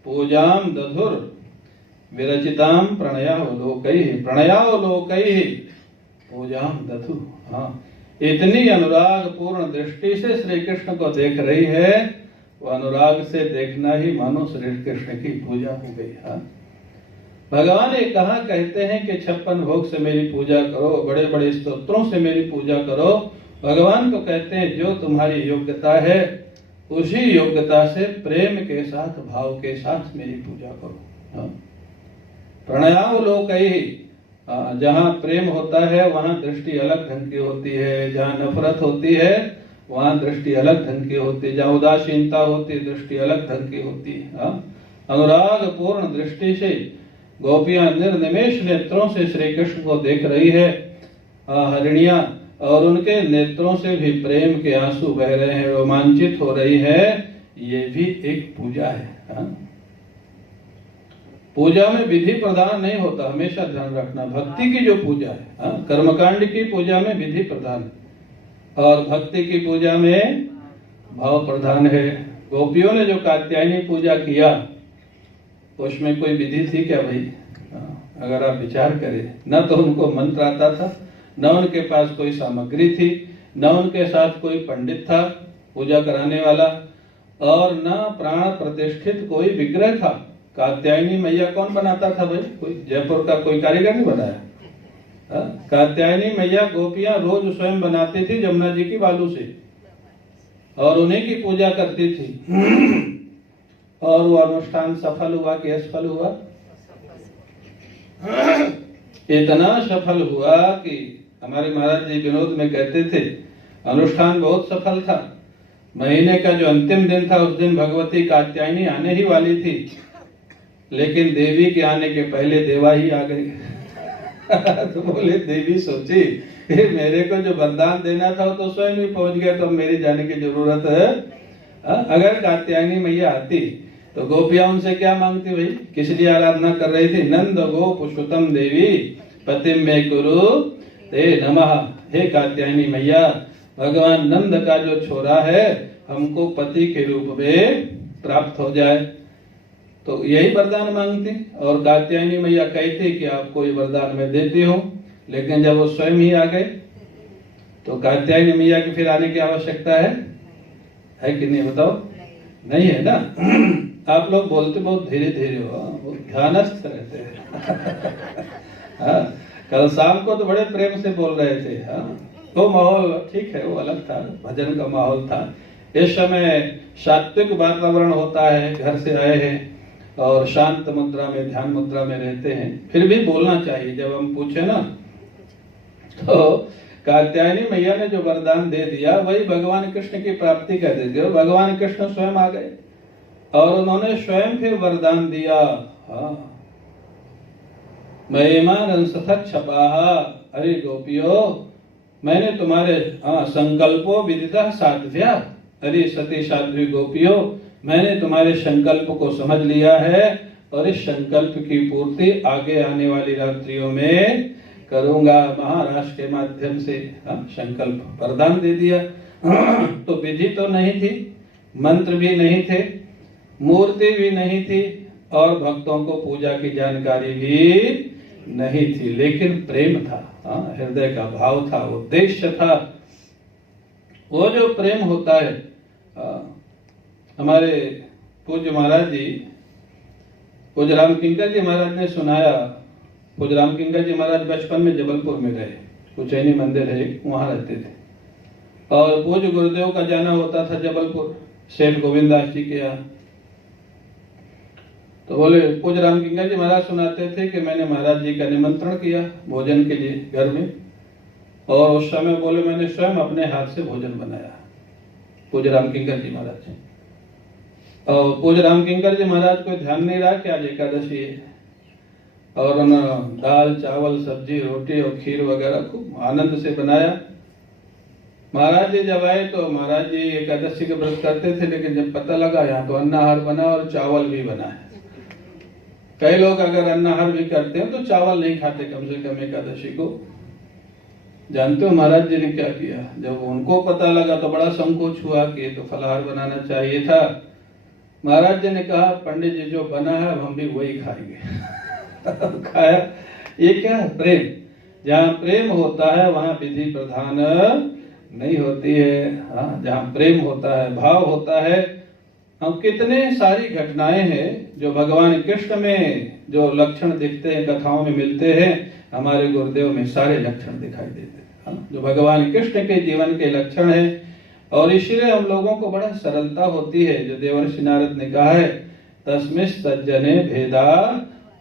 पूजाम दधुर विरचिताम प्रणयावलोकैः, प्रणयावलोकैः पूजाम दधु। हाँ, इतनी अनुराग पूर्ण दृष्टि से श्री कृष्ण को देख रही है, वो अनुराग से देखना ही मानो श्री कृष्ण की पूजा हो गई। हाँ, भगवान ये कहा कहते हैं कि 56 भोग से मेरी पूजा करो, बड़े बड़े स्तोत्रों से मेरी पूजा करो। भगवान को कहते हैं जो तुम्हारी योग्यता है उसी योग्यता से प्रेम के साथ, भाव के साथ मेरी पूजा करो। हाँ, प्रणयावलोकैः, जहाँ प्रेम होता है वहां दृष्टि अलग ढंग की होती है, जहाँ नफरत होती है वहां दृष्टि अलग ढंग की होती है, जहाँ उदासीनता होती है दृष्टि अलग ढंग की होती है। अनुराग पूर्ण दृष्टि से गोपियां निर्निमेष नेत्रों से श्री कृष्ण को देख रही है हरिणिया, और उनके नेत्रों से भी प्रेम के आंसू बह रहे हैं, रोमांचित हो रही है। ये भी एक पूजा है। पूजा में विधि प्रधान नहीं होता, हमेशा ध्यान रखना। भक्ति की जो पूजा है, कर्मकांड की पूजा में विधि प्रधान है और भक्ति की पूजा में भाव प्रधान है। गोपियों ने जो कात्यायनी पूजा किया उसमें कोई विधि थी क्या भाई? अगर आप विचार करें, न तो उनको मंत्र आता था, न उनके पास कोई सामग्री थी, न उनके साथ कोई पंडित था पूजा कराने वाला, और न प्राण प्रतिष्ठित कोई विग्रह था। कात्यायनी मैया कौन बनाता था भाई? कोई जयपुर का कोई कारीगर नहीं बनाया। कात्यायनी मैया गोपियां रोज स्वयं बनाती थी जमुना जी की बालू से, और उन्हीं की पूजा करती थी। और वो अनुष्ठान सफल हुआ कि असफल हुआ? इतना सफल हुआ कि हमारे महाराज जी विनोद में कहते थे अनुष्ठान बहुत सफल था। महीने का जो अंतिम दिन था उस दिन भगवती कात्यायनी आने ही वाली थी, लेकिन देवी के आने के पहले देवा ही आ गई। तो बोले देवी सोची मेरे को जो वरदान देना था वो तो स्वयं ही पहुंच गया, तो मेरी जाने की जरूरत है। अगर कात्यायनी मैया आती तो गोपियां उनसे क्या मांगती भाई? किस लिए आराधना कर रही थी? नंद गोप सुतम देवी पतिम में कुरु ते नमः। हे कात्यायनी मैया, भगवान नंद का जो छोरा है हमको पति के रूप में प्राप्त हो जाए, तो यही वरदान मांगती। और कात्यायनी मैया कहती कि आपको ये वरदान मैं देती हूँ, लेकिन जब वो स्वयं ही आ गए तो कात्यायनी मैया की फिर आने की आवश्यकता है कि नहीं? बताओ, नहीं है ना? आप लोग बोलते बहुत धीरे धीरे हो, बहुत ध्यानस्थ रहते हैं। कल शाम को तो बड़े प्रेम से बोल रहे थे। वो माहौल ठीक है, वो अलग था, भजन का माहौल था। इस समय सात्विक वातावरण होता है, घर से आए हैं और शांत मुद्रा में, ध्यान मुद्रा में रहते हैं, फिर भी बोलना चाहिए। जब हम पूछे ना तो कात्यायनी मैया ने जो वरदान दे दिया वही भगवान कृष्ण की प्राप्ति कर दे दिया। भगवान कृष्ण स्वयं आ गए और उन्होंने स्वयं फिर वरदान दिया। महिमान सतत छपाहा, अरे गोपियों, मैंने तुम्हारे संकल्पो विदितः साध्व्या, अरे सती साध्वी गोपियों, मैंने तुम्हारे संकल्प को समझ लिया है और इस संकल्प की पूर्ति आगे आने वाली रात्रियों में करूंगा। महाराज के माध्यम से संकल्प वरदान दे दिया। तो विधि तो नहीं थी, मंत्र भी नहीं थे, मूर्ति भी नहीं थी और भक्तों को पूजा की जानकारी भी नहीं थी, लेकिन प्रेम था, हृदय का भाव था, उद्देश्य था। वो जो प्रेम होता है, हमारे पूज्य महाराज जी, पूज्य राम किंकर जी महाराज ने सुनाया। पूज्य राम किंकर जी महाराज बचपन में जबलपुर में गए, उज्जैनी मंदिर है, वहां रहते थे, और पूज्य गुरुदेव का जाना होता था जबलपुर सेठ गोविंद दास जी के यहाँ। तो बोले, पूज्य राम किंकर जी महाराज सुनाते थे कि मैंने महाराज जी का निमंत्रण किया भोजन के लिए घर में, और उस समय बोले मैंने स्वयं अपने हाथ से भोजन बनाया, पूज्य राम किंकर जी महाराज जी। और पूज्य राम किंकर जी महाराज को ध्यान नहीं रहा कि आज एकादशी है, और उन्होंने दाल चावल सब्जी रोटी और खीर वगैरह खूब आनंद से बनाया। महाराज जी जब आए तो महाराज जी एकादशी के व्रत करते थे, लेकिन जब पता लगा यहाँ तो अन्नाहार बना और चावल भी बना है। कई लोग अगर अन्नाहार भी करते हैं तो चावल नहीं खाते कम से कम एकादशी को। जानते हो महाराज जी ने क्या किया? जब उनको पता लगा तो बड़ा संकोच हुआ कि ये तो फलाहार बनाना चाहिए था। महाराज जी ने कहा, पंडित जी जो बना है अब हम भी वही खाएंगे। खाया। ये क्या है? प्रेम। जहाँ प्रेम होता है वहां विधि प्रधान नहीं होती है। हाँ, जहाँ प्रेम होता है, भाव होता है। हम कितने सारी घटनाएं हैं जो भगवान कृष्ण में जो लक्षण दिखते हैं, कथाओं में मिलते हैं, हमारे गुरुदेव में सारे लक्षण दिखाई देते हैं, जो भगवान कृष्ण के जीवन के लक्षण है। और इसलिए हम लोगों को बड़ा सरलता होती है, जो देवर्षि नारद ने कहा है, तस्मिस् सज्जने भेदा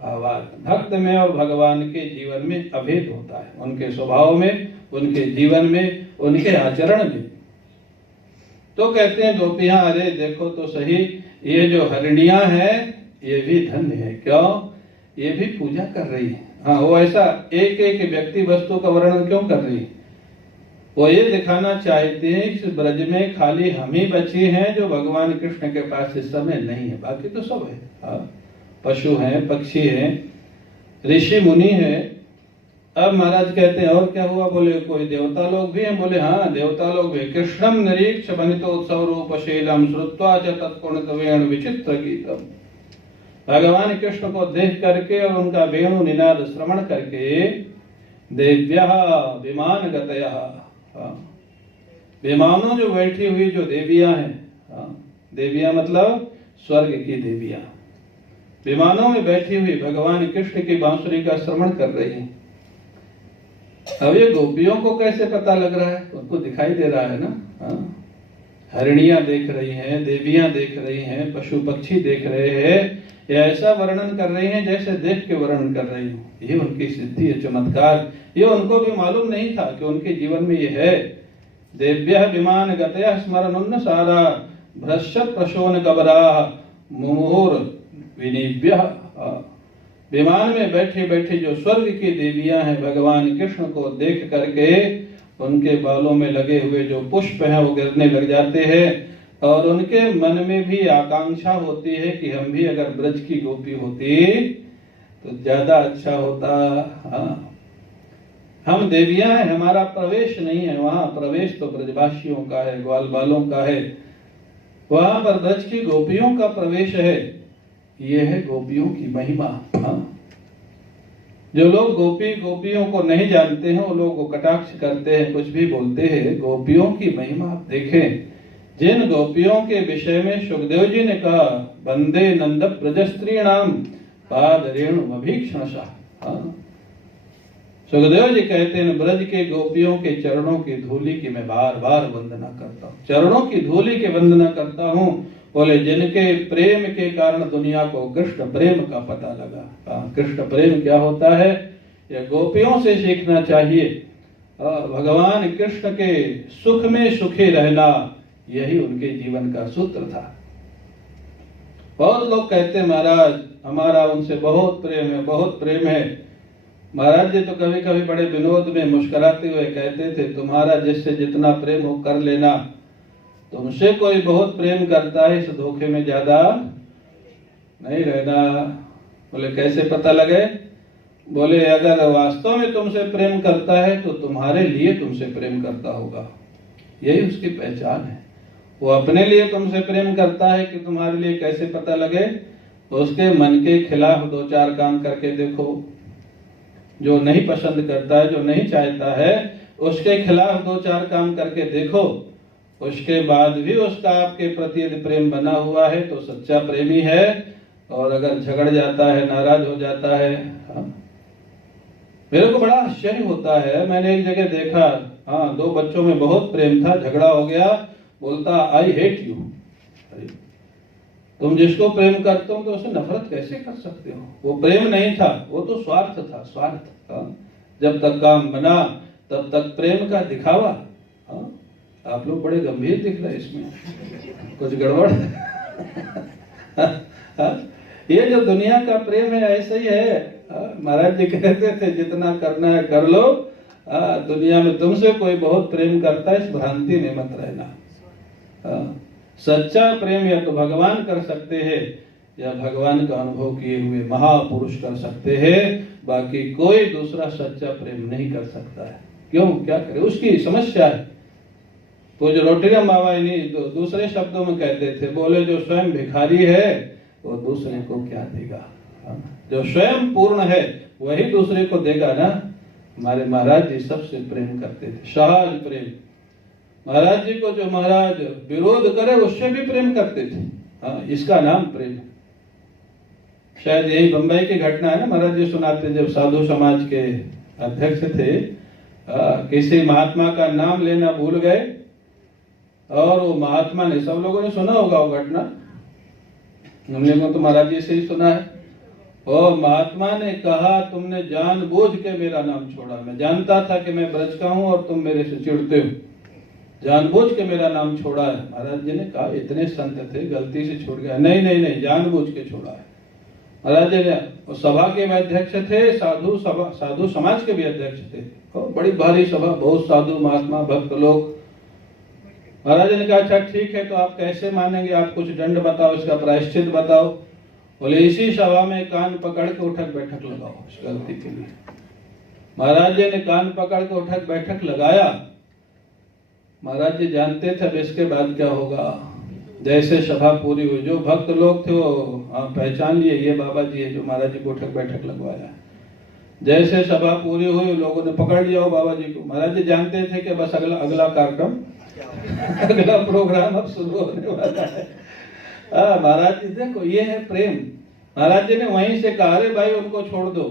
आवाद। भक्त में और भगवान के जीवन में अभेद होता है, उनके स्वभाव में, उनके जीवन में, उनके आचरण में। तो कहते हैं गोपियां, अरे देखो तो सही, ये जो हरिणियां हैं ये भी धन्य है। क्यों? ये भी पूजा कर रही है। हाँ, वो ऐसा एक एक व्यक्ति वस्तु का वर्णन क्यों कर रही है? वो ये दिखाना चाहते हैं कि ब्रज में खाली हम ही बचे हैं जो भगवान कृष्ण के पास इस समय नहीं है, बाकी तो सब है। हाँ, पशु हैं, पक्षी हैं, ऋषि मुनि हैं। अब महाराज कहते हैं और क्या हुआ? बोले कोई देवता लोग भी हैं। बोले हाँ, देवता लोग भी। कृष्णम निरीक्ष वनितोत्सव रूपशीलम श्रुत्वा च तत्पुण्य वेणु विचित्र गीतम। भगवान कृष्ण को देख करके और उनका वेणु निनाद श्रवण करके देव्या विमान गतया, विमानों जो बैठी हुई जो देवियां हैं, देवियां मतलब स्वर्ग की देवियां, विमानों में बैठी हुई भगवान कृष्ण की बांसुरी का श्रवण कर रही हैं। अब ये गोपियों को कैसे पता लग रहा है? उनको दिखाई दे रहा है ना। हरिणियां देख रही हैं, देवियां देख रही हैं, पशु पक्षी देख रहे हैं। ये ऐसा वर्णन कर रही हैं जैसे देख के वर्णन कर रही हूँ। ये उनकी सिद्धि है, चमत्कार। ये उनको भी मालूम नहीं था कि उनके जीवन में ये है। देव्यः विमान गतयः स्मरनुन्न सारा भ्रश्यत् प्रशोन कबराः मुमुहुर विनिव्यः। विमान में बैठे बैठे जो स्वर्ग की देवियां हैं, भगवान कृष्ण को देख करके उनके बालों में लगे हुए जो पुष्प हैं वो गिरने लग जाते हैं, और उनके मन में भी आकांक्षा होती है कि हम भी अगर ब्रज की गोपी होती तो ज्यादा अच्छा होता। हाँ, हम देवियां हैं, हमारा प्रवेश नहीं है वहां, प्रवेश तो ब्रजवासियों का है, ग्वाल बालों का है। वहां पर ब्रज की गोपियों का प्रवेश है। ये है गोपियों की महिमा। हाँ, जो लोग गोपियों को नहीं जानते हैं वो लोग कटाक्ष करते हैं, कुछ भी बोलते हैं। गोपियों की महिमा आप देखें। जिन गोपियों के विषय में सुखदेव जी ने कहा, वंदे नंद ब्रजस्त्रीणाम पाद रेणुमभीक्षणशः। सुखदेव जी कहते हैं, ब्रज के गोपियों के चरणों की धूलि की मैं बार बार वंदना करता हूँ, चरणों की धूलि की वंदना करता हूँ। बोले जिनके प्रेम के कारण दुनिया को कृष्ण प्रेम का पता लगा। कृष्ण प्रेम क्या होता है यह गोपियों से सीखना चाहिए। भगवान कृष्ण के सुख में सुखी रहना, यही उनके जीवन का सूत्र था। बहुत लोग कहते हैं महाराज हमारा उनसे बहुत प्रेम है, बहुत प्रेम है। महाराज जी तो कभी कभी बड़े विनोद में मुस्कुराते हुए कहते थे, तुम्हारा जिससे जितना प्रेम हो कर लेना, तुमसे कोई बहुत प्रेम करता है इस धोखे में ज्यादा नहीं रहना। बोले कैसे पता लगे? बोले अगर वास्तव में तुमसे प्रेम करता है तो तुम्हारे लिए तुमसे प्रेम करता होगा, यही उसकी पहचान है। वो अपने लिए तुमसे प्रेम करता है कि तुम्हारे लिए कैसे पता लगे? उसके मन के खिलाफ दो चार काम करके देखो। जो नहीं पसंद करता है, जो नहीं चाहता है, उसके खिलाफ दो चार काम करके देखो। उसके बाद भी उसका आपके प्रति यदि प्रेम बना हुआ है तो सच्चा प्रेमी है। और अगर झगड़ जाता है, नाराज हो जाता है, मेरे को बड़ा आश्चर्य होता है। मैंने एक जगह देखा, दो बच्चों में बहुत प्रेम था, झगड़ा हो गया, बोलता आई हेट यू। तुम जिसको प्रेम करते हो तो उसे नफरत कैसे कर सकते हो? वो प्रेम नहीं था, वो तो स्वार्थ था, स्वार्थ। जब तक काम बना तब तक प्रेम का दिखावा। आप लोग बड़े गंभीर दिख रहे हैं, इसमें कुछ गड़बड़ ये जो दुनिया का प्रेम है ऐसा ही है। महाराज जी कहते थे जितना करना है कर लो। दुनिया में तुमसे कोई बहुत प्रेम करता है, इस भ्रांति में मत रहना। सच्चा प्रेम या तो भगवान कर सकते हैं या भगवान का अनुभव किए हुए महापुरुष कर सकते हैं। बाकी कोई दूसरा सच्चा प्रेम नहीं कर सकता है। क्यों? क्या करे? उसकी समस्या है। तो जो रोटरीराम बाबा इन्हीं दूसरे शब्दों में कहते थे, बोले जो स्वयं भिखारी है वो दूसरे को क्या देगा? जो स्वयं पूर्ण है वही दूसरे को देगा ना। हमारे महाराज जी सबसे प्रेम करते थे, सहज प्रेम। महाराज जी को जो महाराज विरोध करे उससे भी प्रेम करते थे। इसका नाम प्रेम। शायद यही बंबई की घटना है ना, महाराज जी सुनाते जब साधु समाज के अध्यक्ष थे, किसी महात्मा का नाम लेना भूल गए और वो महात्मा ने, सब लोगों ने सुना होगा वो घटना, हम लोगों तो महाराज जी से ही सुना है। और महात्मा ने कहा तुमने जानबूझ के मेरा नाम छोड़ा। मैं जानता था कि मैं ब्रज का हूं और तुम मेरे से चिढ़ते हो, जानबूझ के मेरा नाम छोड़ा है। महाराज जी ने कहा इतने संत थे, गलती से छोड़ गया? नहीं नहीं नहीं, जानबूझ के छोड़ा है। महाराज जी ने सभा के भी अध्यक्ष थे, साधु समाज के भी अध्यक्ष थे, और बड़ी भारी सभा, बहुत साधु महात्मा भक्त लोग। महाराज ने कहा अच्छा ठीक है, तो आप कैसे मानेंगे? आप कुछ दंड बताओ, इसका प्रायश्चित बताओ। बोले इसी सभा में कान पकड़ के उठक बैठक लगाओ इस गलती के लिए। महाराज जी ने कान पकड़ के उठक बैठक लगाया। महाराज जी जानते थे अब इसके बाद क्या होगा। जैसे सभा पूरी हुई, जो भक्त लोग थे वो पहचान लिए ये बाबा जी है जो महाराज जी को उठक बैठक लगवाया। जैसे सभा पूरी हुई लोगों ने पकड़ लिया बाबा जी को। महाराज जी जानते थे कि बस अगला कार्यक्रम अगला प्रोग्राम अब शुरू होने वाला है। महाराज जी देखो ये है प्रेम। महाराज जी ने वहीं से कहा अरे भाई उनको छोड़ दो,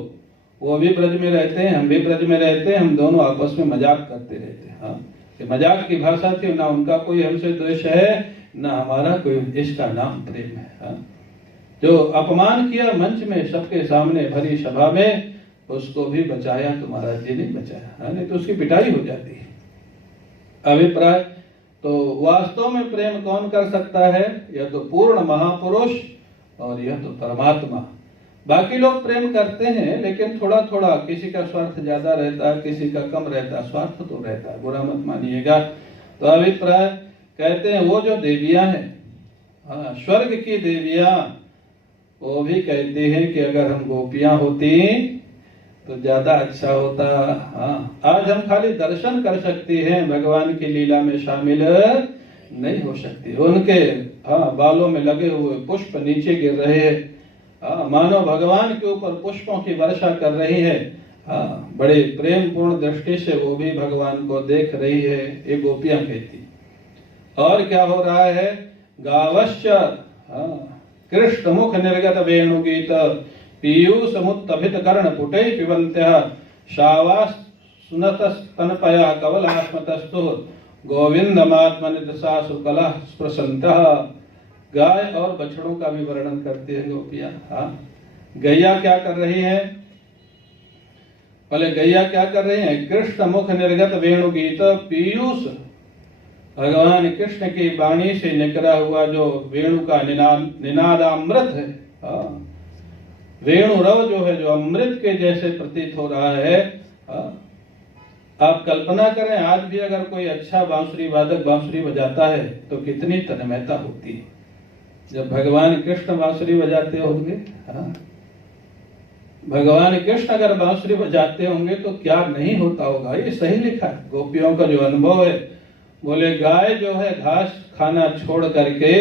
वो भी ब्रज में रहते हैं, हम भी ब्रज में रहते हैं, हम दोनों आपस में मजाक करते रहते हैं। मजाक की भाषा थी, ना उनका कोई हमसे द्वेष है ना हमारा कोई, इसका नाम प्रेम है। जो अपमान किया मंच में सबके सामने भरी सभा में, उसको भी बचाया तो महाराज जी ने बचाया, नहीं तो उसकी पिटाई हो जाती है। अभिप्राय तो वास्तव में प्रेम कौन कर सकता है? यह तो पूर्ण महापुरुष और यह तो परमात्मा। बाकी लोग प्रेम करते हैं लेकिन थोड़ा थोड़ा, किसी का स्वार्थ ज्यादा रहता है, किसी का कम रहता है, स्वार्थ तो रहता है, बुरा मत मानिएगा। तो अभिप्राय कहते हैं वो जो देवियां हैं, स्वर्ग की देवियां, वो भी कहती हैं कि अगर हम गोपियां होती तो ज्यादा अच्छा होता। आज हम खाली दर्शन कर सकती हैं, भगवान की लीला में शामिल नहीं हो सकती। उनके बालों में लगे हुए पुष्प नीचे गिर रहे हैं, मानो भगवान के ऊपर पुष्पों की वर्षा कर रही है। बड़े प्रेम पूर्ण दृष्टि से वो भी भगवान को देख रही है, ये गोपियां कहती। और क्या हो रहा है? गावश्च कृष्ण मुख निर्गत वेणुगीत पीयूष मुत्तभित कर्ण पुटै पिबन्त्यः शावास सुनतस्तनपया कवलास्मतस्तु गोविंदमात्मनिदशा सुकलः स्पृशन्तः। गाय और बछड़ों का भी वर्णन करती है गोपियां। गैया क्या कर रही है? पहले गैया क्या कर रही है? कृष्ण मुख निर्गत वेणुगीत पीयूष, भगवान कृष्ण की वाणी से निकला हुआ जो वेणु का निनादामृत है, वेणु रव जो है, जो अमृत के जैसे प्रतीत हो रहा है। आप कल्पना करें आज भी अगर कोई अच्छा बांसुरी वादक बांसुरी बजाता है तो कितनी तन्मयता होती है जब भगवान कृष्ण बांसुरी बजाते होंगे। भगवान कृष्ण अगर बांसुरी बजाते होंगे तो क्या नहीं होता होगा। ये सही लिखा है, गोपियों का जो अनुभव है बोले गाय जो है घास खाना छोड़ करके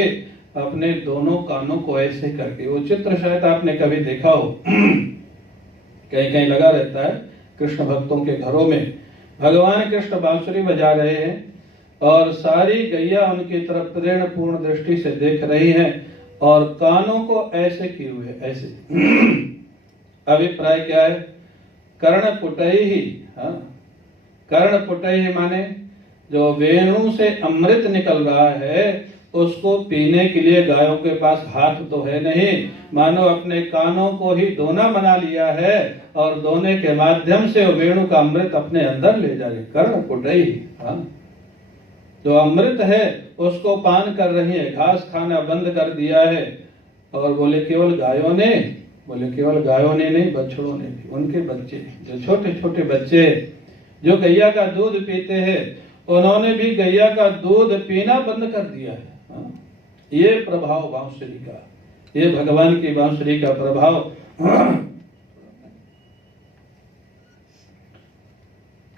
अपने दोनों कानों को ऐसे करके, वो चित्र शायद आपने कभी देखा हो, कहीं कहीं लगा रहता है कृष्ण भक्तों के घरों में। भगवान कृष्ण बांसुरी बजा रहे हैं और सारी गैया उनकी तरफ प्रेम पूर्ण दृष्टि से देख रही हैं और कानों को ऐसे किए हुए, ऐसे। अभिप्राय क्या है? कर्ण पुटई ही, कर्ण पुटई ही माने जो वेणु से अमृत निकल रहा है उसको पीने के लिए गायों के पास हाथ तो है नहीं, मानो अपने कानों को ही दोना बना लिया है और दोने के माध्यम से वो वेणु का अमृत अपने अंदर ले जा रही। कर्ण पुटई, जो अमृत है उसको पान कर रही है, घास खाना बंद कर दिया है। और बोले केवल गायों ने, बोले केवल गायों ने नहीं, बछड़ों ने भी, उनके बच्चे जो छोटे छोटे बच्चे जो गैया का दूध पीते हैं उन्होंने भी गैया का दूध पीना बंद कर दिया है। ये प्रभाव बांसुरी का, ये भगवान की बांसुरी का प्रभाव।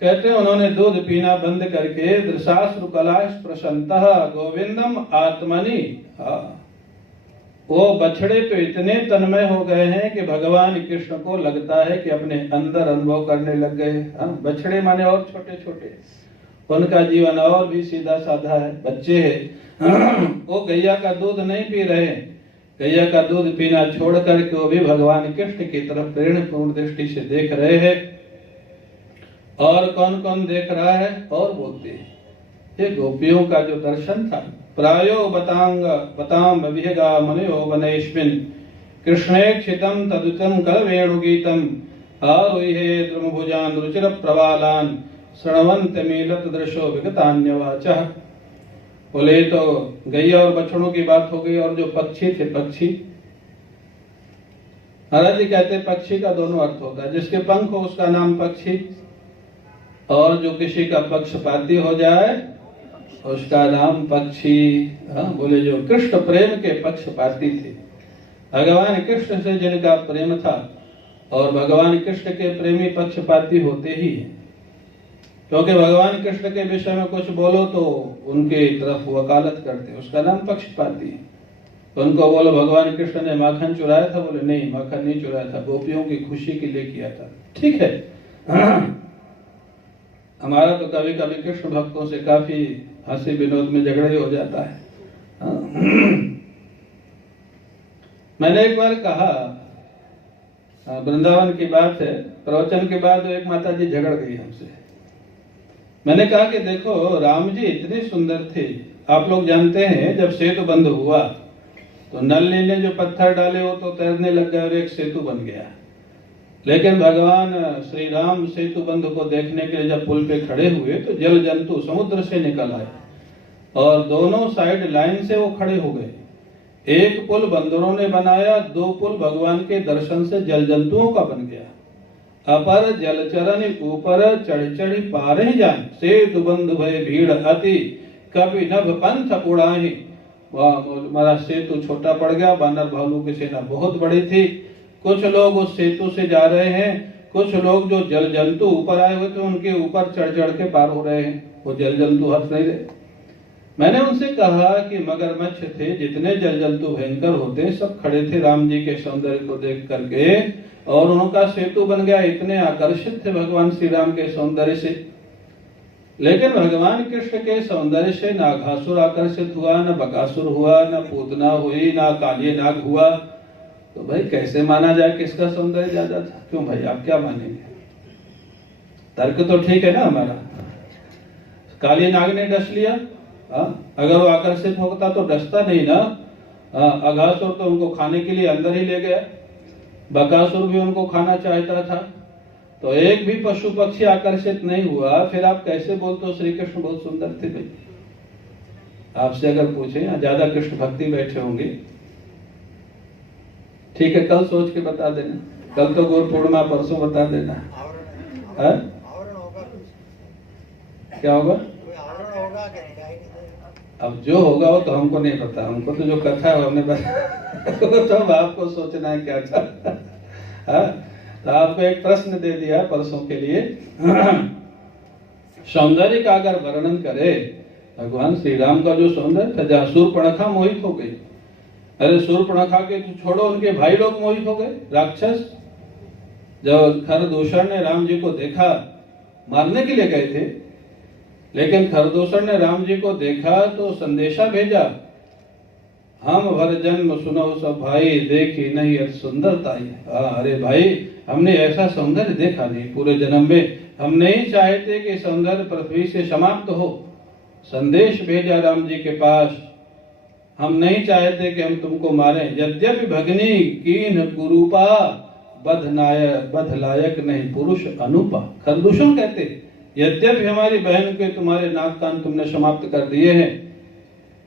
कहते हैं उन्होंने दूध पीना बंद करके दृशाश्रु कलाश प्रसन्नतः गोविंदम आत्मनि, वो बछड़े तो इतने तन्मय हो गए हैं कि भगवान कृष्ण को लगता है कि अपने अंदर अनुभव करने लग गए। बछड़े माने और छोटे छोटे, उनका जीवन और भी सीधा साधा है, बच्चे हैं। वो गैया का दूध नहीं पी रहे, गैया का दूध पीना छोड़ करके वो भी भगवान कृष्ण की तरफ प्रेम पूर्ण दृष्टि से देख रहे हैं। और कौन कौन देख रहा है? और बोलते हैं ये गोपियों का जो दर्शन था। प्रायो बतांग विहगा मनयो वनेश्विन कृष्णेक्षितम तदुतम कल वेणुगीतम आरुहे द्रुमभुजान रुचिर प्रवालान श्रवंत मीलत दृशो विगतान्यवाचः। बोले तो गैया और बछड़ों की बात हो गई। और जो पक्षी थे, पक्षी, महाराज जी कहते पक्षी का दोनों अर्थ होता है, जिसके पंख हो उसका नाम पक्षी, और जो किसी का पक्षपाती हो जाए उसका नाम पक्षी। बोले जो कृष्ण प्रेम के पक्षपाती थे, भगवान कृष्ण से जिनका प्रेम था, और भगवान कृष्ण के प्रेमी पक्षपाती होते ही हैं, क्योंकि भगवान कृष्ण के विषय में कुछ बोलो तो उनके तरफ वकालत करते, उसका नाम पक्षपाती है। तो उनको बोलो भगवान कृष्ण ने माखन चुराया था, बोले नहीं माखन नहीं चुराया था, गोपियों की खुशी के लिए किया था। ठीक है, हमारा तो कभी कभी कृष्ण भक्तों से काफी हंसी विनोद में झगड़े हो जाता है। मैंने एक बार कहा, वृंदावन की बात है, प्रवचन के बाद एक माता जी झगड़ गई हमसे। मैंने कहा कि देखो राम जी इतने सुंदर थे, आप लोग जानते हैं जब सेतु बंद हुआ तो नल ने जो पत्थर डाले वो तो तैरने लग गए और एक सेतु बन गया। लेकिन भगवान श्री राम सेतु बंध को देखने के लिए जब पुल पे खड़े हुए तो जल जंतु समुद्र से निकल आए और दोनों साइड लाइन से वो खड़े हो गए। एक पुल बंदरों ने बनाया, दो पुल भगवान के दर्शन से जल जंतुओं का बन गया। अपर जलचरण ऊपर चढ़ चढ़ी पारे जान, सेतु बंध भय भीड़ अति कभी नभ पंथ उड़ाही। हमारा सेतु छोटा पड़ गया, बानर भालू की सेना बहुत बड़ी थी। कुछ लोग उस सेतु से जा रहे हैं, कुछ लोग जो जल जंतु ऊपर आए हुए थे उनके ऊपर चढ़ चढ़ के पार हो रहे हैं, वो जल जंतु हंस नहीं रहे। मैंने उनसे कहा कि मगरमच्छ थे, जितने जल जंतु भयंकर होते सब खड़े थे राम जी के सौंदर्य को देख करके, और उनका सेतु बन गया। इतने आकर्षित थे भगवान श्री राम के सौंदर्य से। लेकिन भगवान कृष्ण के सौंदर्य से ना घासुर आकर्षित हुआ, न बकासुर हुआ, न पूतना हुई, ना काली नाग हुआ। तो भाई कैसे माना जाए किसका सौंदर्य ज्यादा था? क्यों भाई आप क्या मानेंगे? तर्क तो ठीक है ना हमारा। काली नाग ने डस लिया, अगर वो आकर्षित होता तो डसता नहीं ना। अघासुर तो उनको खाने के लिए अंदर ही ले गया, बकासुर भी उनको खाना चाहता था। तो एक भी पशु पक्षी आकर्षित नहीं हुआ, फिर आप कैसे बोलते हो श्री कृष्ण बहुत सुंदर थे? भाई आपसे अगर पूछे, ज्यादा कृष्ण भक्ति बैठे होंगे, ठीक है कल सोच के बता देना, कल तो गुरु पूर्णिमा, परसों बता देना। क्या होगा? अब जो होगा वो तो हमको नहीं पता, हमको तो जो कथा है हमने बताया तो आपको सोचना है क्या था। तो आपको एक प्रश्न दे दिया परसों के लिए। सौंदर्य का अगर वर्णन करे भगवान श्री राम का जो सौंदर्य था, जहाँ शूर्पणखा मोहित हो गई। अरे शूर्पणखा के तो छोड़ो, उनके भाई लोग मोहित हो गए, राक्षस। जब खरदूषण ने राम जी को देखा, मारने के लिए गए थे, लेकिन खरदूषण ने राम जी को देखा तो संदेशा भेजा, हम भर जन्म सुनो सब भाई, देखी नहीं अति सुंदरता। अरे भाई, हमने ऐसा सौंदर्य देखा नहीं पूरे जन्म में, हम नहीं चाहते कि सौंदर्य पृथ्वी से समाप्त हो। संदेश भेजा राम जी के पास, हम नहीं चाहते कि हम तुमको मारें। यद्यपि भगनी कीन कुरूपा, बध लायक नहीं पुरुष अनुपा। खरदूषण कहते, यद्यपि हमारी बहन के तुम्हारे नाक कान तुमने समाप्त कर दिए हैं,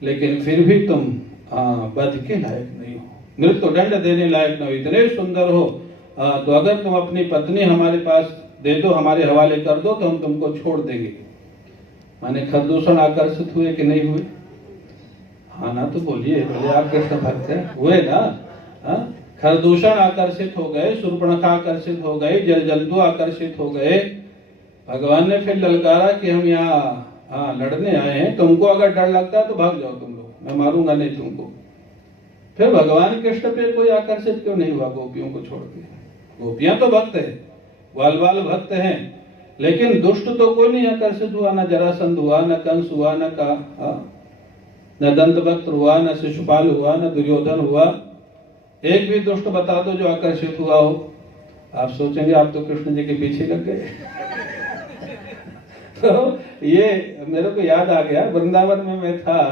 लेकिन फिर भी तुम बध के लायक नहीं हो, मृत्यु दंड देने लायक नहीं हो, इतने सुंदर हो। तो अगर तुम अपनी पत्नी हमारे पास दे दो, हमारे हवाले कर दो, तो हम तुमको छोड़ देंगे। माने खरदूषण आकर्षित हुए कि नहीं हुए? हाँ ना, तो बोलिए, बोले आप कृष्ण भक्त हैं, हुए ना? खरदूषण आकर्षित हो गए, शूर्पणखा आकर्षित हो गई, जल जंतु आकर्षित हो गए। भगवान ने फिर ललकारा कि हम यहाँ लड़ने आए हैं, तुमको अगर डर लगता है तो भाग जाओ तुम लोग, मैं मारूंगा नहीं तुमको। फिर भगवान कृष्ण पे कोई आकर्षित क्यों नहीं हुआ गोपियों को छोड़ के? गोपियां तो भक्त है, बाल बाल भक्त हैं, लेकिन दुष्ट तो कोई नहीं आकर्षित हुआ, न जरासंध हुआ, न कंस हुआ, न दंतवक्त्र हुआ, न शिशुपाल हुआ, न दुर्योधन हुआ। एक भी दुष्ट बता दो जो आकर्षित हुआ हो। आप सोचेंगे आप तो कृष्ण जी के पीछे लग गए। तो ये मेरे को याद आ गया, वृंदावन में मैं था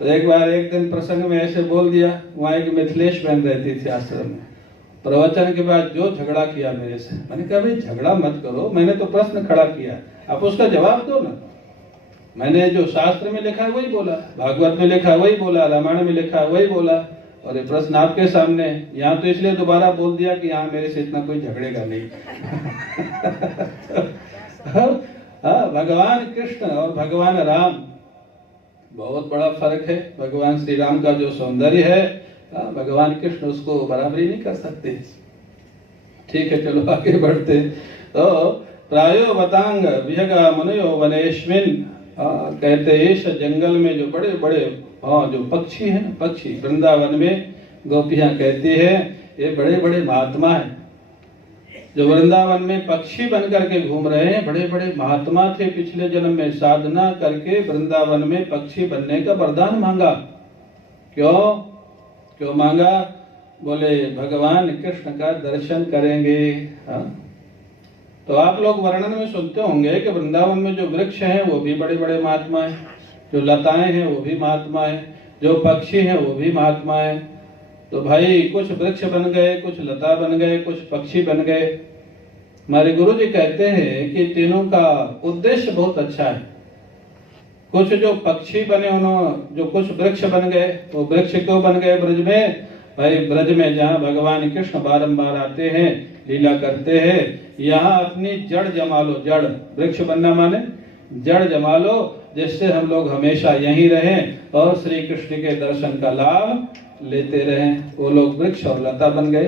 तो एक बार एक दिन प्रसंग में ऐसे बोल दिया। वहां एक मिथिलेश बहन रहती थी आश्रम में। प्रवचन के बाद जो झगड़ा किया मेरे से, मैंने कहा भाई झगड़ा मत करो, मैंने तो प्रश्न खड़ा किया, आप उसका जवाब दो ना। मैंने जो शास्त्र में लिखा है वही बोला, भागवत में लिखा है वही बोला, रामायण में लिखा है वही बोला, और ये प्रश्न आपके सामने। यहाँ तो इसलिए दोबारा बोल दिया कि यहाँ मेरे से इतना कोई झगड़ेगा नहीं। भगवान कृष्ण और भगवान राम, बहुत बड़ा फर्क है। भगवान श्री राम का जो सौंदर्य है, भगवान कृष्ण उसको बराबरी नहीं कर सकते। ठीक है, चलो आगे बढ़ते। तो प्रायो बतांग विहगा मुनयो वनेश्विन, कहते इस जंगल में जो बड़े बड़े जो पक्षी हैं, पक्षी वृंदावन में गोपियां कहती है ये बड़े बड़े महात्मा हैं। जो वृंदावन में पक्षी बनकर के घूम रहे हैं, बड़े बड़े महात्मा थे, पिछले जन्म में साधना करके वृंदावन में पक्षी बनने का वरदान मांगा। क्यों मांगा? बोले भगवान कृष्ण का दर्शन करेंगे। तो आप लोग वर्णन में सुनते होंगे कि वृंदावन में जो वृक्ष हैं वो भी बड़े बड़े महात्मा हैं, जो लताएं हैं वो भी महात्मा हैं, जो पक्षी हैं वो भी महात्मा हैं। तो भाई कुछ वृक्ष बन गए, कुछ लता बन गए, कुछ पक्षी बन गए। हमारे गुरु जी कहते हैं कि तीनों का उद्देश्य बहुत अच्छा है। कुछ जो पक्षी बने, उन्होंने जो कुछ वृक्ष बन गए, वो वृक्ष क्यों बन गए ब्रज में? भाई ब्रज में जहाँ भगवान कृष्ण बारंबार आते हैं, लीला करते हैं, यहाँ अपनी जड़ जमा लो। जड़, वृक्ष बनना माने जड़ जमा लो, जिससे हम लोग हमेशा यहीं रहें और श्री कृष्ण के दर्शन का लाभ लेते रहें। वो लोग वृक्ष और लता बन गए।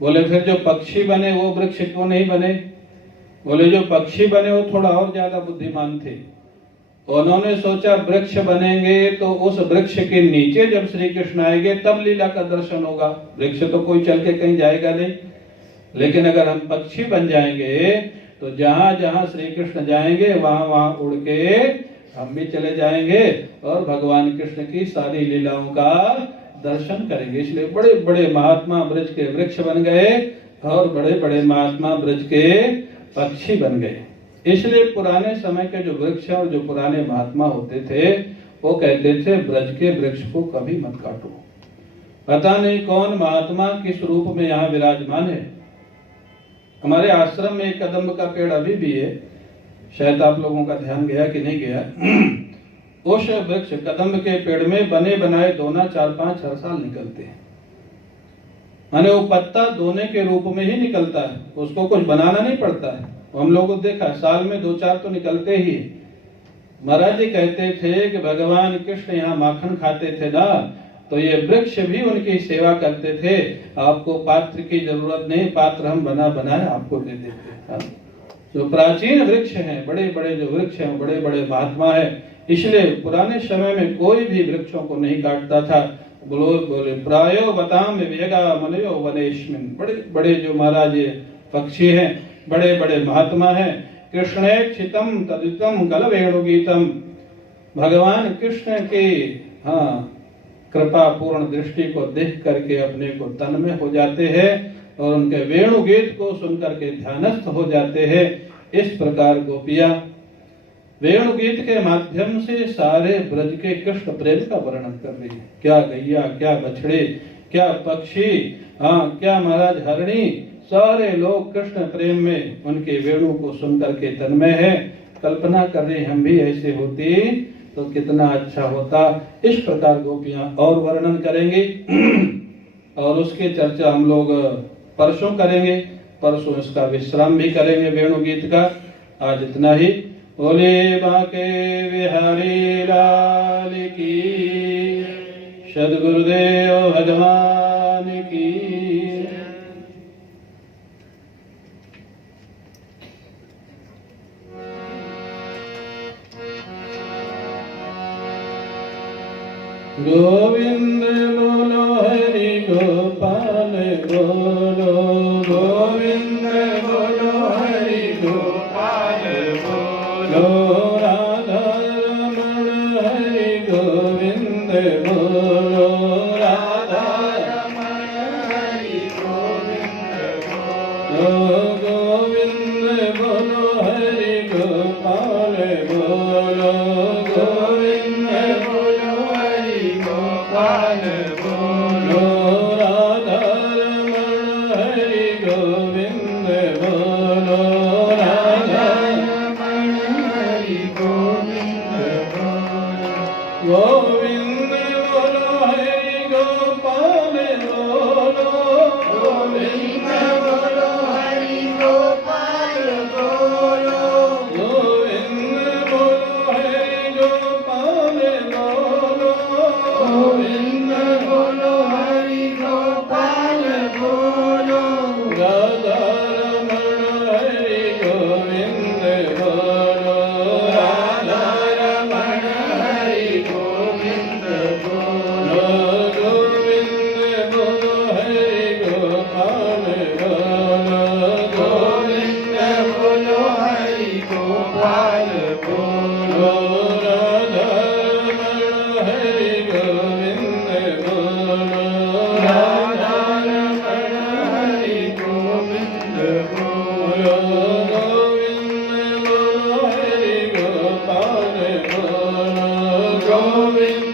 बोले फिर जो पक्षी बने वो वृक्ष क्यों नहीं बने? बोले जो पक्षी बने वो थोड़ा और ज्यादा बुद्धिमान थे। उन्होंने सोचा वृक्ष बनेंगे तो उस वृक्ष के नीचे जब श्री कृष्ण आएंगे तब लीला का दर्शन होगा। वृक्ष तो कोई चल के कहीं जाएगा नहीं, लेकिन अगर हम पक्षी बन जाएंगे तो जहां जहां श्री कृष्ण जाएंगे वहां वहां उड़ के हम भी चले जाएंगे और भगवान कृष्ण की सारी लीलाओं का दर्शन करेंगे। इसलिए बड़े बड़े महात्मा ब्रज के वृक्ष बन गए और बड़े बड़े महात्मा ब्रज के पक्षी बन गए। इसलिए पुराने समय के जो वृक्ष और जो पुराने महात्मा होते थे वो कहते थे ब्रज के वृक्ष को कभी मत काटो। पता नहीं कौन महात्मा किस रूप में यहाँ विराजमान है। हमारे आश्रम में एक कदम्ब का पेड़ अभी भी है, शायद आप लोगों का ध्यान गया कि नहीं गया। उस वृक्ष कदम्ब के पेड़ में बने बनाए दोना 4-5 हर साल निकलते हैं। माने वो पत्ता दोने के रूप में ही निकलता है, उसको कुछ बनाना नहीं पड़ता है। हम लोगों को देखा साल में 2-4 तो निकलते ही। महाराज जी कहते थे कि भगवान कृष्ण यहाँ माखन खाते थे ना, तो ये वृक्ष भी उनकी सेवा करते थे। आपको पात्र की जरूरत नहीं, पात्र हम बना बनाए आपको दे देते। जो प्राचीन वृक्ष हैं, बड़े बड़े जो वृक्ष हैं, बड़े बड़े महात्मा है, इसलिए पुराने समय में कोई भी वृक्षों को नहीं काटता था। बोले प्रायो बताम वेगा मनयो वनेश्मिन, बड़े बड़े जो महाराज पक्षी हैं, बड़े बड़े महात्मा हैं। कृष्णेक्षितम तदितम कल वेणुगीतम, भगवान कृष्ण के कृपा पूर्ण दृष्टि को देख करके अपने को तन्मय हो जाते हैं और उनके वेणु गीत को सुनकर के ध्यानस्थ हो जाते हैं। इस प्रकार गोपियां वेणु गीत के माध्यम से सारे ब्रज के कृष्ण प्रेम का वर्णन कर रही है। क्या गैया, क्या बछड़े, क्या पक्षी, क्या महाराज हरणी, सारे लोग कृष्ण प्रेम में उनके वेणु को सुनकर के तन्मय है। कल्पना कर रहे हम भी ऐसे होते तो कितना अच्छा होता। इस प्रकार गोपियां और वर्णन करेंगे और उसके चर्चा हम लोग परसों करेंगे। परसों इसका विश्राम भी करेंगे वेणु गीत का। आज इतना ही। बोले बाके बिहारी लाल की, सद्गुरुदेव भगवान की। गोविंद बोलो हरि गोपाल बोलो, गोविंद बोलो हरि गोपाल बोलो, राधा रमण हरि गोविंद बोलो, राधा रमण हरि गोविंद बोलो, गोविंद बोलो हरि गोपाल बोलो, गोविंद बोलो हरि गोपाल बोलो, राधा रमण हरि गोविंद बोलो, राधा रमण हरि गोविंद बोलो, गोविंद बोलो हरि गोपाल बोलो, गोविंद बोलो हरि गोपाल बोलो, गोविंद बोलो हरि गोपाल बोलो, गोविंद बोलो हरि गोपाल बोलो, राधा रमण हरि गोविंद बोलो, राधा रमण हरि गोविंद बोलो, गोविंद बोलो हरि गोपाल बोलो, गोविंद बोलो हरि गोपाल बोलो, राधा रमण हरि गोविंद बोलो, राधा रमण हरि गोविंद बोलो, गोविंद बोलो हरि गोपाल बोलो, गोविंद